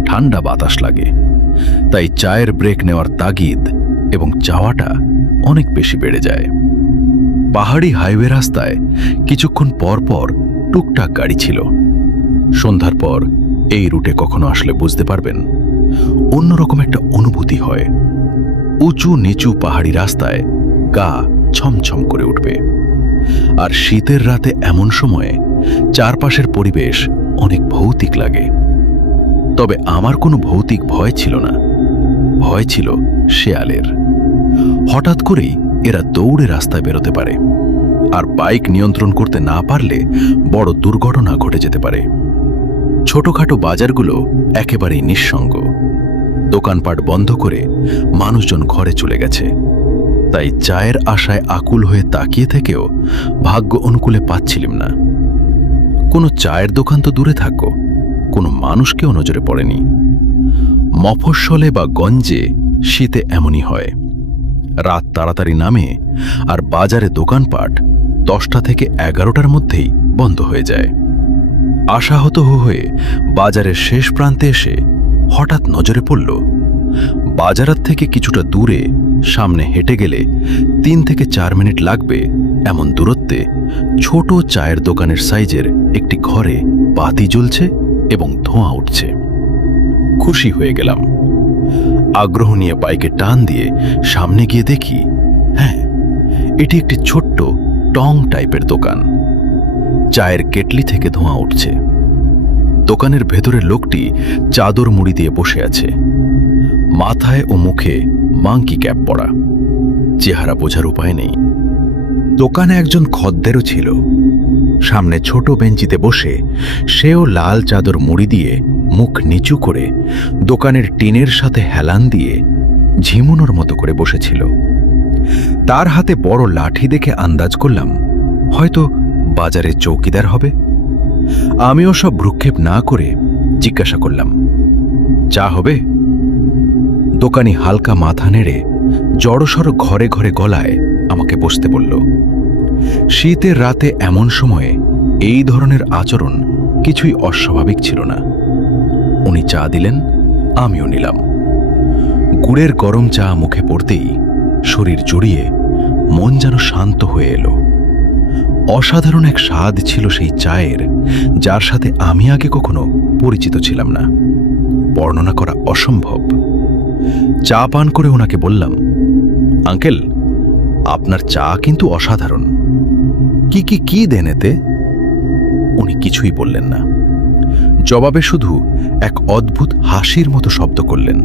ঠান্ডা বাতাস লাগে, তাই চায়ের ব্রেক নেওয়ার তাগিদ এবং চাওয়াটা অনেক বেশি বেড়ে যায়। পাহাড়ি হাইওয়ে রাস্তায় কিছুক্ষণ পর পর টুকটাক গাড়ি ছিল। সন্ধ্যার পর এই রুটে কখনো আসলে বুঝতে পারবেন, অন্যরকম একটা অনুভূতি হয়। উঁচু নিচু পাহাড়ি রাস্তায় গা ছমছম করে উঠবে। আর শীতের রাতে এমন সময়ে চারপাশের পরিবেশ অনেক ভৌতিক লাগে। তবে আমার কোনো ভৌতিক ভয় ছিল না, ভয় ছিল শেয়ালের। হঠাৎ করেই এরা দৌড়ে রাস্তায় বেরোতে পারে, আর বাইক নিয়ন্ত্রণ করতে না পারলে বড় দুর্ঘটনা ঘটে যেতে পারে। ছোটখাটো বাজারগুলো একেবারেই নিঃসঙ্গ। দোকানপাট বন্ধ করে মানুষজন ঘরে চলে গেছে, তাই চায়ের আশায় আকুল হয়ে তাকিয়ে থেকেও ভাগ্য অনুকূলে পাচ্ছিলাম না। কোনো চায়ের দোকান তো দূরে থাকো, কোনো মানুষকেও নজরে পড়েনি। মফস্বলে বা গঞ্জে শীতে এমনই হয়। রাত তাড়াতাড়ি নামে আর বাজারে দোকানপাট 10টা থেকে 11টার মধ্যেই বন্ধ হয়ে যায়। আশাহত হয়ে বাজারের শেষ প্রান্তে এসে হঠাৎ নজরে পড়ল বাজার থেকে কিছুটা দূরে সামনে হেঁটে গেলে 3 থেকে 4 মিনিট লাগবে এমন দূরত্বে ছোট চায়ের দোকানের সাইজের একটি ঘরে বাতি জ্বলছে এবং ধোঁয়া উঠছে। খুশি হয়ে গেলাম। আগ্রহ নিয়ে বাইকে টান দিয়ে সামনে গিয়ে দেখি, হ্যাঁ, এটি একটি ছোট্ট টং টাইপের দোকান। চায়ের কেটলি থেকে ধোঁয়া উঠছে। দোকানের ভেতরের লোকটি চাদর মুড়ি দিয়ে বসে আছে, মাথায় ও মুখে মাংকি ক্যাপ পরা। চেহারা বোঝার উপায় নেই। দোকানে একজন খদ্দেরও ছিল, সামনে ছোট বেঞ্চিতে বসে সেও লাল চাদর মুড়ি দিয়ে মুখ নিচু করে দোকানের টিনের সাথে হেলান দিয়ে ঝিমুনোর মতো করে বসেছিল। তার হাতে বড় লাঠি দেখে আন্দাজ করলাম হয়তো বাজারে চৌকিদার হবে। আমিও সব ভ্রুক্ষেপ না করে জিজ্ঞাসা করলাম, চা হবে? দোকানি হালকা মাথা নেড়ে জড়সড় ঘরে ঘরে গলায় আমাকে বসতে বলল। শীতের রাতে এমন সময়ে এই ধরনের আচরণ কিছুই অস্বাভাবিক ছিল না। উনি চা দিলেন, আমিও নিলাম। গুড়ের গরম চা মুখে পড়তেই শরীর জড়িয়ে মন যেন শান্ত হয়ে এলো। অসাধারণ এক স্বাদ ছিল সেই চায়ের, যার সাথে আমি আগে কখনো পরিচিত ছিলাম না। বর্ণনা করা অসম্ভব। চা পান করে ওনাকে বললাম, আঙ্কেল, আপনার চা কিন্তু অসাধারণ। কি দেন এতে? উনি কিছুই বললেন না। জবাবে শুধু এক অদ্ভুত হাসির মতো শব্দ করলেন।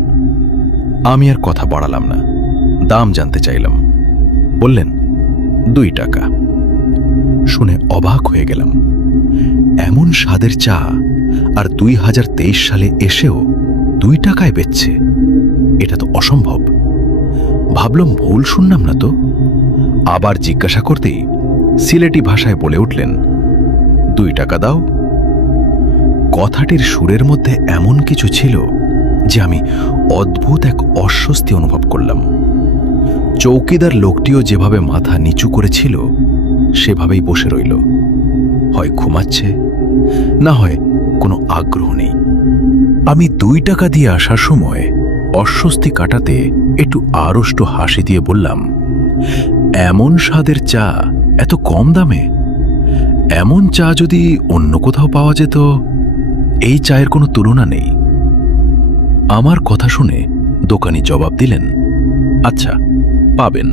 আমি আর কথা বাড়ালাম না, দাম জানতে চাইলাম। বললেন 2 টাকা। শুনে অবাক হয়ে গেলাম। এমন স্বাদের চা আর 2023 সালে এসেও 2 টাকায় বেচছে, এটা তো অসম্ভব। ভাবলাম ভুল শুনলাম না তো। আবার জিজ্ঞাসা করতেই সিলেটি ভাষায় বলে উঠলেন, 2 টাকা দাও। কথাটির সুরের মধ্যে এমন কিছু ছিল যে আমি অদ্ভুত এক অস্বস্তি অনুভব করলাম। চৌকিদার লোকটিও যেভাবে মাথা নিচু করেছিল সেভাবেই বসে রইল। হয় ঘুমাচ্ছে, না হয় কোনো আগ্রহ নেই। আমি 2 টাকা দিয়ে আসার সময় অস্বস্তি কাটাতে একটু আড়ষ্ট হাসি দিয়ে বললাম, এমন স্বাদের চা এত কম দামে? এমন চা যদি অন্য কোথাও পাওয়া যেত, এই চায়ের কোনো তুলনা নেই। আমার কথা শুনে দোকানি জবাব দিলেন, আচ্ছা, পাবেন।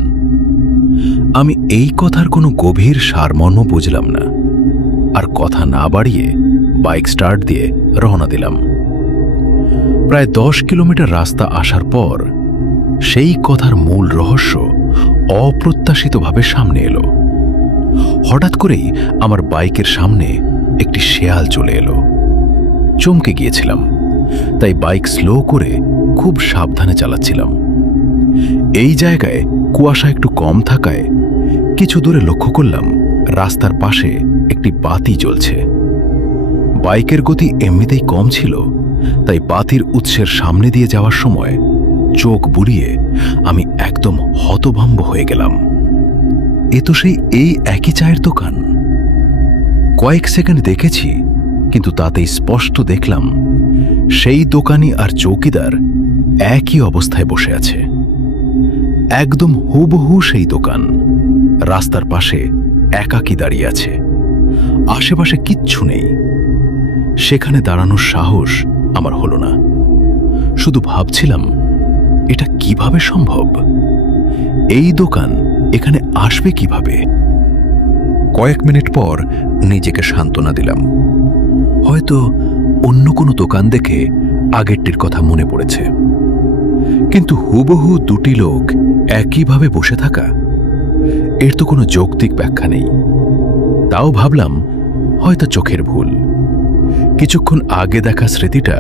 আমি এই কথার কোনো গভীর সারমর্ম বুঝলাম না, আর কথা না বাড়িয়ে বাইক স্টার্ট দিয়ে রওনা দিলাম। প্রায় 10 কিলোমিটার রাস্তা আসার পর সেই কথার মূল রহস্য অপ্রত্যাশিতভাবে সামনে এলো। হঠাৎ করেই আমার বাইকের সামনে একটি শেয়াল চলে এলো। চমকে গিয়েছিলাম, তাই বাইক স্লো করে খুব সাবধানে চালাচ্ছিলাম। এই জায়গায় কুয়াশা একটু কম থাকায় কিছু দূরে লক্ষ্য করলাম রাস্তার পাশে একটি বাতি জ্বলছে। বাইকের গতি এমনিতেই কম ছিল, তাই বাতির উৎসের সামনে দিয়ে যাওয়ার সময় চোখ বুলিয়ে আমি একদম হতভম্ব হয়ে গেলাম। এ তো সেই এই একই চায়ের দোকান। কয়েক সেকেন্ড দেখেছি, কিন্তু তাতেই স্পষ্ট দেখলাম সেই দোকানি আর চৌকিদার একই অবস্থায় বসে আছে। একদম হুবহু সেই দোকান, রাস্তার পাশে একাকী দাঁড়িয়ে আছে। আশেপাশে কিচ্ছু নেই। সেখানে দাঁড়ানোর সাহস আমার হলো না। শুধু ভাবছিলাম, এটা কিভাবে সম্ভব? এই দোকান এখানে আসবে কিভাবে? কয়েক মিনিট পর নিজেকে সান্ত্বনা দিলাম, হয়তো অন্য কোনো দোকান দেখে আগেরটির কথা মনে পড়েছে। কিন্তু হুবহু 2টি লোক একইভাবে বসে থাকা, এর তো কোনো যৌক্তিক ব্যাখ্যা নেই। তাও ভাবলাম হয়তো চোখের ভুল। কিছুক্ষণ আগে দেখা স্মৃতিটা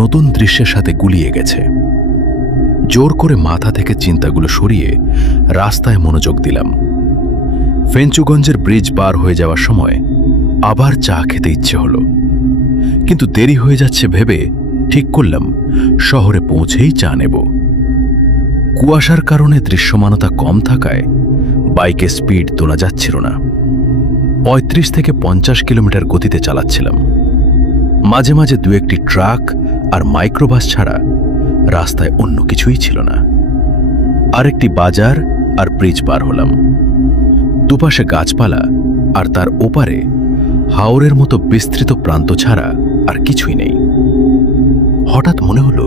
নতুন দৃশ্যের সাথে গুলিয়ে গেছে। জোর করে মাথা থেকে চিন্তাগুলো সরিয়ে রাস্তায় মনোযোগ দিলাম। ফেঞ্চুগঞ্জের ব্রিজ পার হয়ে যাওয়ার সময় আবার চা খেতে ইচ্ছে হলো, কিন্তু দেরি হয়ে যাচ্ছে ভেবে ঠিক করলাম শহরে পৌঁছেই চা নেব। কুয়াশার কারণে দৃশ্যমানতা কম থাকায় বাইকে স্পিড তোলা যাচ্ছিল না। 35 থেকে 50 কিলোমিটার গতিতে চালাচ্ছিলাম। মাঝে মাঝে দু একটি ট্রাক আর মাইক্রোবাস ছাড়া রাস্তায় অন্য কিছুই ছিল না। আরেকটি বাজার আর ব্রিজ পার হলাম। দুপাশে গাছপালা আর তার ওপারে হাওরের মতো বিস্তৃত প্রান্ত ছাড়া আর কিছুই নেই। হঠাৎ মনে হলো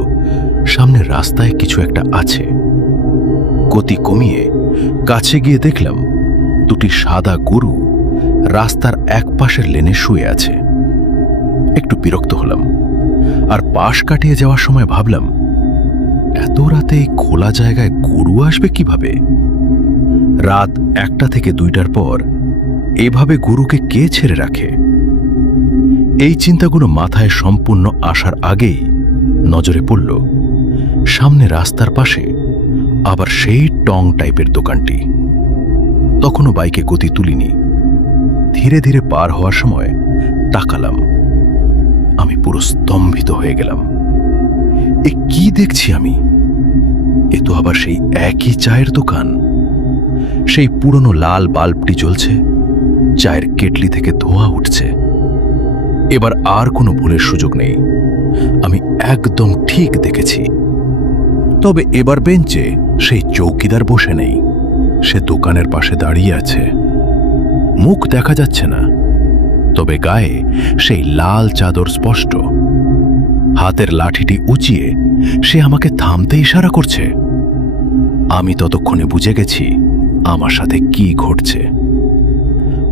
সামনের রাস্তায় কিছু একটা আছে। গতি কমিয়ে কাছে গিয়ে দেখলাম দুটি সাদা গরু রাস্তার এক পাশের লেনে শুয়ে আছে। একটু বিরক্ত হলাম আর পাশ কাটিয়ে যাওয়ার সময় ভাবলাম, এত রাতে এই খোলা জায়গায় গরু আসবে কিভাবে? রাত 1টা থেকে 2টার পর এভাবে গরুকে কে ছেড়ে রাখে? এই চিন্তাগুলো মাথায় সম্পূর্ণ আসার আগেই নজরে পড়ল সামনে রাস্তার পাশে আবার সেই টং টাইপের দোকানটি। তখনও বাইকে গতি তুলিনি। ধীরে ধীরে পার হওয়ার সময় তাকালাম। আমি পুরো স্তম্ভিত হয়ে গেলাম। এ কি দেখছি আমি? এ তো আবার সেই একই চায়ের দোকান। সেই পুরনো লাল বাল্বটি জ্বলছে, চায়ের কেটলি থেকে ধোঁয়া উঠছে। এবার আর কোনো ভুলের সুযোগ নেই। আমি একদম ঠিক দেখেছি। তবে এবার বেঞ্চে সেই চৌকিদার বসে নেই। সে দোকানের পাশে দাঁড়িয়ে আছে। মুখ দেখা যাচ্ছে না, তবে গায়ে সেই লাল চাদর স্পষ্ট। হাতের লাঠিটি উঁচিয়ে সে আমাকে থামতে ইশারা করছে। আমি ততক্ষণে বুঝে গেছি আমার সাথে কি ঘটছে।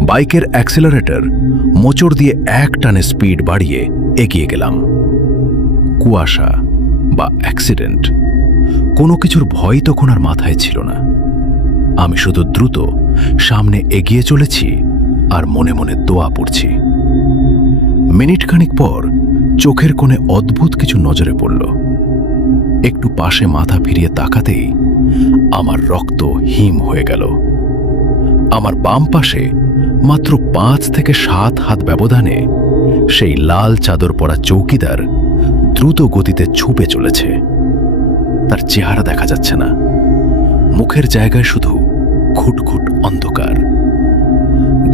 বাইকের অ্যাক্সেলারেটর মোচড় দিয়ে এক টানে স্পিড বাড়িয়ে এগিয়ে গেলাম। কুয়াশা বা অ্যাক্সিডেন্ট, কোনো কিছুর ভয় তখন আর মাথায় ছিল না। আমি শুধু দ্রুত সামনে এগিয়ে চলেছি আর মনে মনে দোয়া পড়ছি। মিনিটখানিক পর চোখের কোণে অদ্ভুত কিছু নজরে পড়ল। একটু পাশে মাথা ফিরিয়ে তাকাতেই আমার রক্ত হিম হয়ে গেল। আমার বাম পাশে মাত্র 5 থেকে 7 হাত ব্যবধানে সেই লাল চাদর পরা চৌকিদার দ্রুত গতিতে ছুপে চলেছে। তার চেহারা দেখা যাচ্ছে না, মুখের জায়গায় শুধু খুটখুট অন্ধকার।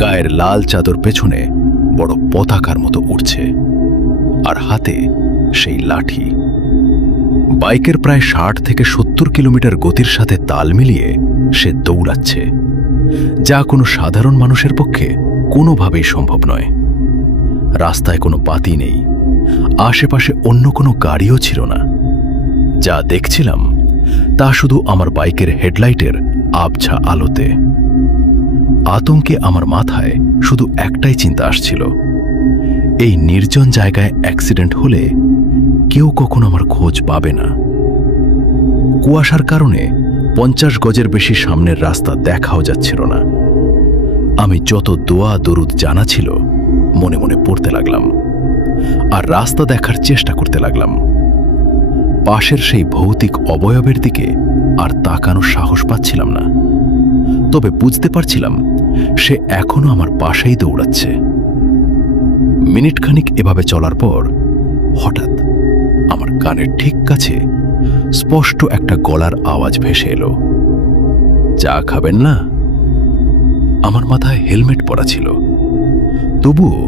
গায়ের লাল চাদর পেছনে বড় পতাকার মতো উঠছে, আর হাতে সেই লাঠি। বাইকের প্রায় 60 থেকে 70 কিলোমিটার গতির সাথে তাল মিলিয়ে সে দৌড়াচ্ছে, যা কোনো সাধারণ মানুষের পক্ষে কোনোভাবেই সম্ভব নয়। রাস্তায় কোনো বাতি নেই, আশেপাশে অন্য কোনো গাড়িও ছিল না। যা দেখছিলাম তা শুধু আমার বাইকের হেডলাইটের আবছা আলোতে। আতঙ্কে আমার মাথায় শুধু একটাই চিন্তা আসছিল, এই নির্জন জায়গায় অ্যাক্সিডেন্ট হলে কেউ কখনো আমার খোঁজ পাবে না। কুয়াশার কারণে 50 গজের বেশি সামনের রাস্তা দেখাও যাচ্ছিল না। আমি যত দোয়া দরুদ জানা ছিল মনে মনে পড়তে লাগলাম, আর রাস্তা দেখার চেষ্টা করতে লাগলাম। পাশের সেই ভৌতিক অবয়বের দিকে আর তাকানোর সাহস পাচ্ছিলাম না, তবে বুঝতে পারছিলাম সে এখনো আমার পাশেই দৌড়াচ্ছে। মিনিটখানিক এভাবে চলার পর হঠাৎ আমার কানের ঠিক কাছে স্পষ্ট একটা গলার আওয়াজ ভেসে এলো, চা খাবেন না? আমার মাথায় হেলমেট পরা ছিল, তবুও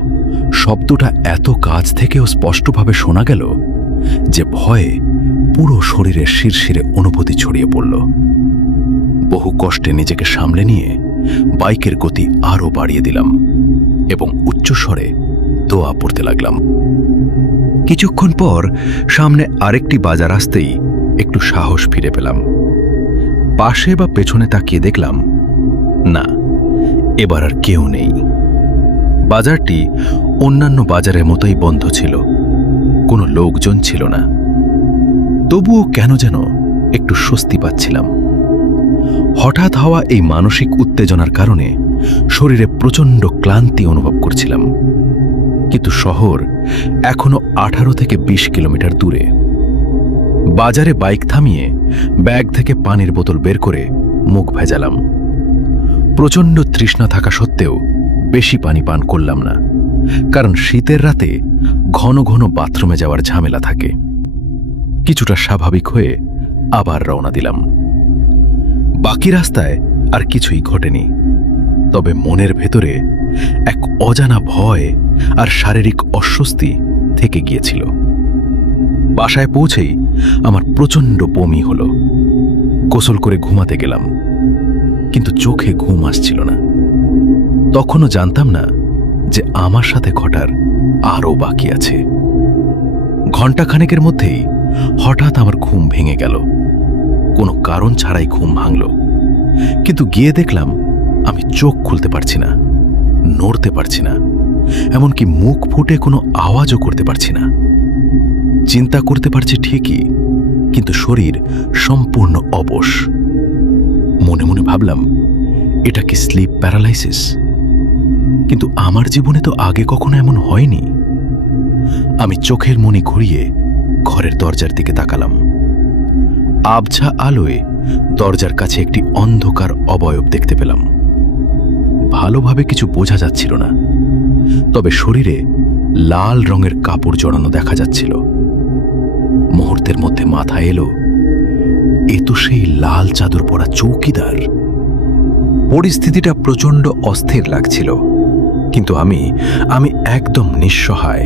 শব্দটা এত কাছ থেকেও স্পষ্টভাবে শোনা গেল যে ভয়ে পুরো শরীরে শিরশিরে অনুভূতি ছড়িয়ে পড়ল। বহু কষ্টে নিজেকে সামলে নিয়ে বাইকের গতি আরও বাড়িয়ে দিলাম এবং উচ্চস্বরে দোয়া পড়তে লাগলাম। কিছুক্ষণ পর সামনে আরেকটি বাজার আসতেই একটু সাহস ফিরে পেলাম। পাশে বা পেছনে তাকিয়ে দেখলাম, না, এবার আর কেউ নেই। বাজারটি অন্যান্য বাজারের মতোই বন্ধ ছিল, কোনো লোকজন ছিল না। তবুও কেন যেন একটু স্বস্তি পাচ্ছিলাম। হঠাৎ হওয়া এই মানসিক উত্তেজনার কারণে শরীরে প্রচণ্ড ক্লান্তি অনুভব করছিলাম। কিন্তু শহর এখনো 18 থেকে 20 কিলোমিটার দূরে। বাজারে বাইক থামিয়ে ব্যাগ থেকে পানির বোতল বের করে মুখ ভেজালাম। প্রচণ্ড তৃষ্ণা থাকা সত্ত্বেও বেশি পানি পান করলাম না, কারণ শীতের রাতে ঘন ঘন বাথরুমে যাওয়ার ঝামেলা থাকে। কিছুটা স্বাভাবিক হয়ে আবার রওনা দিলাম। বাকি রাস্তায় আর কিছুই ঘটেনি, তবে মনের ভেতরে এক অজানা ভয় আর শারীরিক অস্বস্তি থেকে গিয়েছিল। বাসায় পৌঁছেই আমার প্রচণ্ড বমি হলো। গোসল করে ঘুমাতে গেলাম, কিন্তু চোখে ঘুম আসছিল না। তখনও জানতাম না যে আমার সাথে ঘটার আরও বাকি আছে। ঘণ্টাখানেকের মধ্যেই হঠাৎ আমার ঘুম ভেঙে গেল। কোনো কারণ ছাড়াই ঘুম ভাঙল, কিন্তু গিয়ে দেখলাম আমি চোখ খুলতে পারছি না, নড়তে পারছি না, এমনকি মুখ ফুটে কোনো আওয়াজও করতে পারছি না। চিন্তা করতে পারছি ঠিকই, কিন্তু শরীর সম্পূর্ণ অবশ। মনে মনে ভাবলাম, এটা কি স্লিপ প্যারালাইসিস? কিন্তু আমার জীবনে তো আগে কখনো এমন হয়নি। আমি চোখের মনি ঘুরিয়ে ঘরের দরজার দিকে তাকালাম। আবছা আলোয় দরজার কাছে একটি অন্ধকার অবয়ব দেখতে পেলাম। ভালোভাবে কিছু বোঝা যাচ্ছিল না, তবে শরীরে লাল রঙের কাপড় জড়ানো দেখা যাচ্ছিল। মুহূর্তের মধ্যে মাথায় এলো, এ তো সেই লাল চাদর পরা চৌকিদার। পরিস্থিতিটা প্রচণ্ড অস্থির লাগছিল, কিন্তু আমি একদম নিঃসহায়,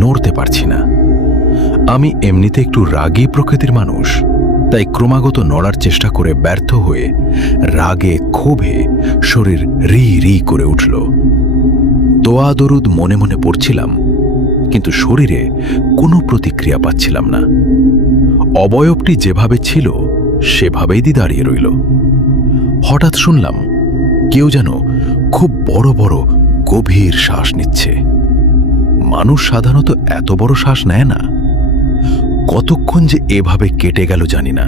নড়তে পারছি না। আমি এমনিতে একটু রাগী প্রকৃতির মানুষ, তাই ক্রমাগত নড়ার চেষ্টা করে ব্যর্থ হয়ে রাগে ক্ষোভে শরীর রি রি করে উঠল। দোয়া দরুদ মনে মনে পড়ছিলাম, কিন্তু শরীরে কোনো প্রতিক্রিয়া পাচ্ছিলাম না। অবয়বটি যেভাবে ছিল সেভাবেই দাঁড়িয়ে রইল। হঠাৎ শুনলাম কেউ যেন খুব বড় বড় গভীর শ্বাস নিচ্ছে। মানুষ সাধারণত এত বড় শ্বাস নেয় না। কতক্ষণ যে এভাবে কেটে গেল জানি না।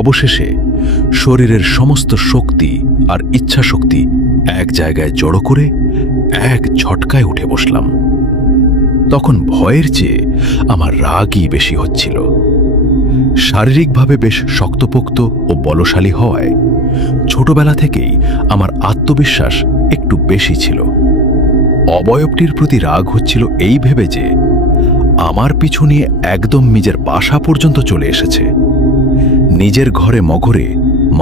অবশেষে শরীরের সমস্ত শক্তি আর ইচ্ছা শক্তি এক জায়গায় জড়ো করে এক ঝটকায় উঠে বসলাম। তখন ভয়ের চেয়ে আমার রাগই বেশি হচ্ছিল। শারীরিকভাবে বেশ শক্তপোক্ত ও বলশালী হওয়ায় ছোটবেলা থেকেই আমার আত্মবিশ্বাস একটু বেশি ছিল। অবয়বটির প্রতি রাগ হচ্ছিল এই ভেবে যে আমার পিছু নিয়ে একদম নিজের বাসা পর্যন্ত চলে এসেছে। নিজের ঘরে মঘরে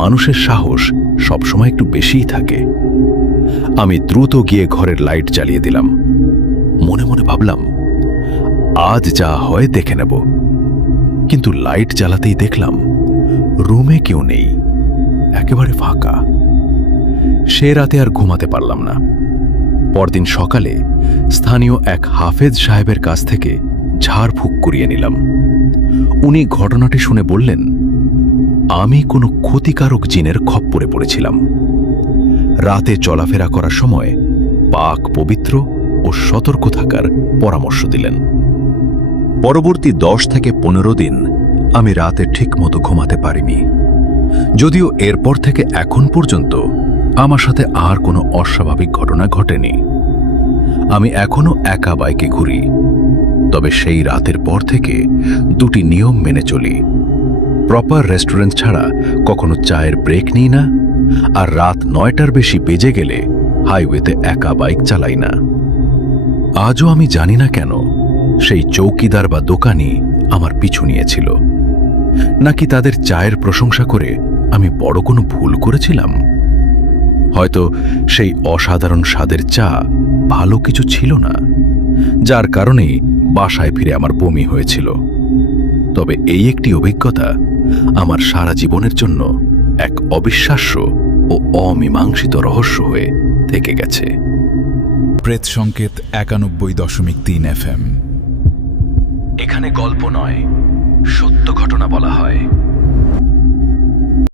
মানুষের সাহস সবসময় একটু বেশিই থাকে। আমি দ্রুত গিয়ে ঘরের লাইট জ্বালিয়ে দিলাম। মনে মনে ভাবলাম, আজ যা হয় দেখে নেব। কিন্তু লাইট জ্বালাতেই দেখলাম রুমে কেউ নেই, একেবারে ফাঁকা। সে রাতে আর ঘুমাতে পারলাম না। পরদিন সকালে স্থানীয় এক হাফেজ সাহেবের কাছ থেকে ঝাড়ফুঁক করিয়ে নিলাম। উনি ঘটনাটি শুনে বললেন, আমি কোনো ক্ষতিকারক জিনের খপ্পরে পড়েছিলাম। রাতে চলাফেরা করার সময় পাক পবিত্র ও সতর্ক থাকার পরামর্শ দিলেন। পরবর্তী 10 থেকে 15 দিন আমি রাতে ঠিকমতো ঘুমাতে পারিনি। যদিও এরপর থেকে এখন পর্যন্ত আমার সাথে আর কোনো অস্বাভাবিক ঘটনা ঘটেনি। আমি এখনো একা বাইকে ঘুরি, তবে সেই রাতের পর থেকে 2টি নিয়ম মেনে চলি। প্রপার রেস্টুরেন্ট ছাড়া কখনো চায়ের ব্রেক নিই না, আর রাত 9টার বেশি বেজে গেলে হাইওয়েতে একা বাইক চালাই না। আজও আমি জানি না কেন সেই চৌকিদার বা দোকানি আমার পিছু নিয়েছিল। নাকি তাদের চায়ের প্রশংসা করে আমি বড় কোনো ভুল করেছিলাম? হয়তো সেই অসাধারণ স্বাদের চা ভালো কিছু ছিল না, যার কারণেই বাসায় ফিরে আমার বমি হয়েছিল। তবে এই একটি অভিজ্ঞতা আমার সারা জীবনের জন্য এক অবিশ্বাস্য ও অমীমাংসিত রহস্য হয়ে থেকে গেছে। প্রেত সংকেত 91.3 FM। এখানে গল্প নয়, সত্য ঘটনা বলা হয়।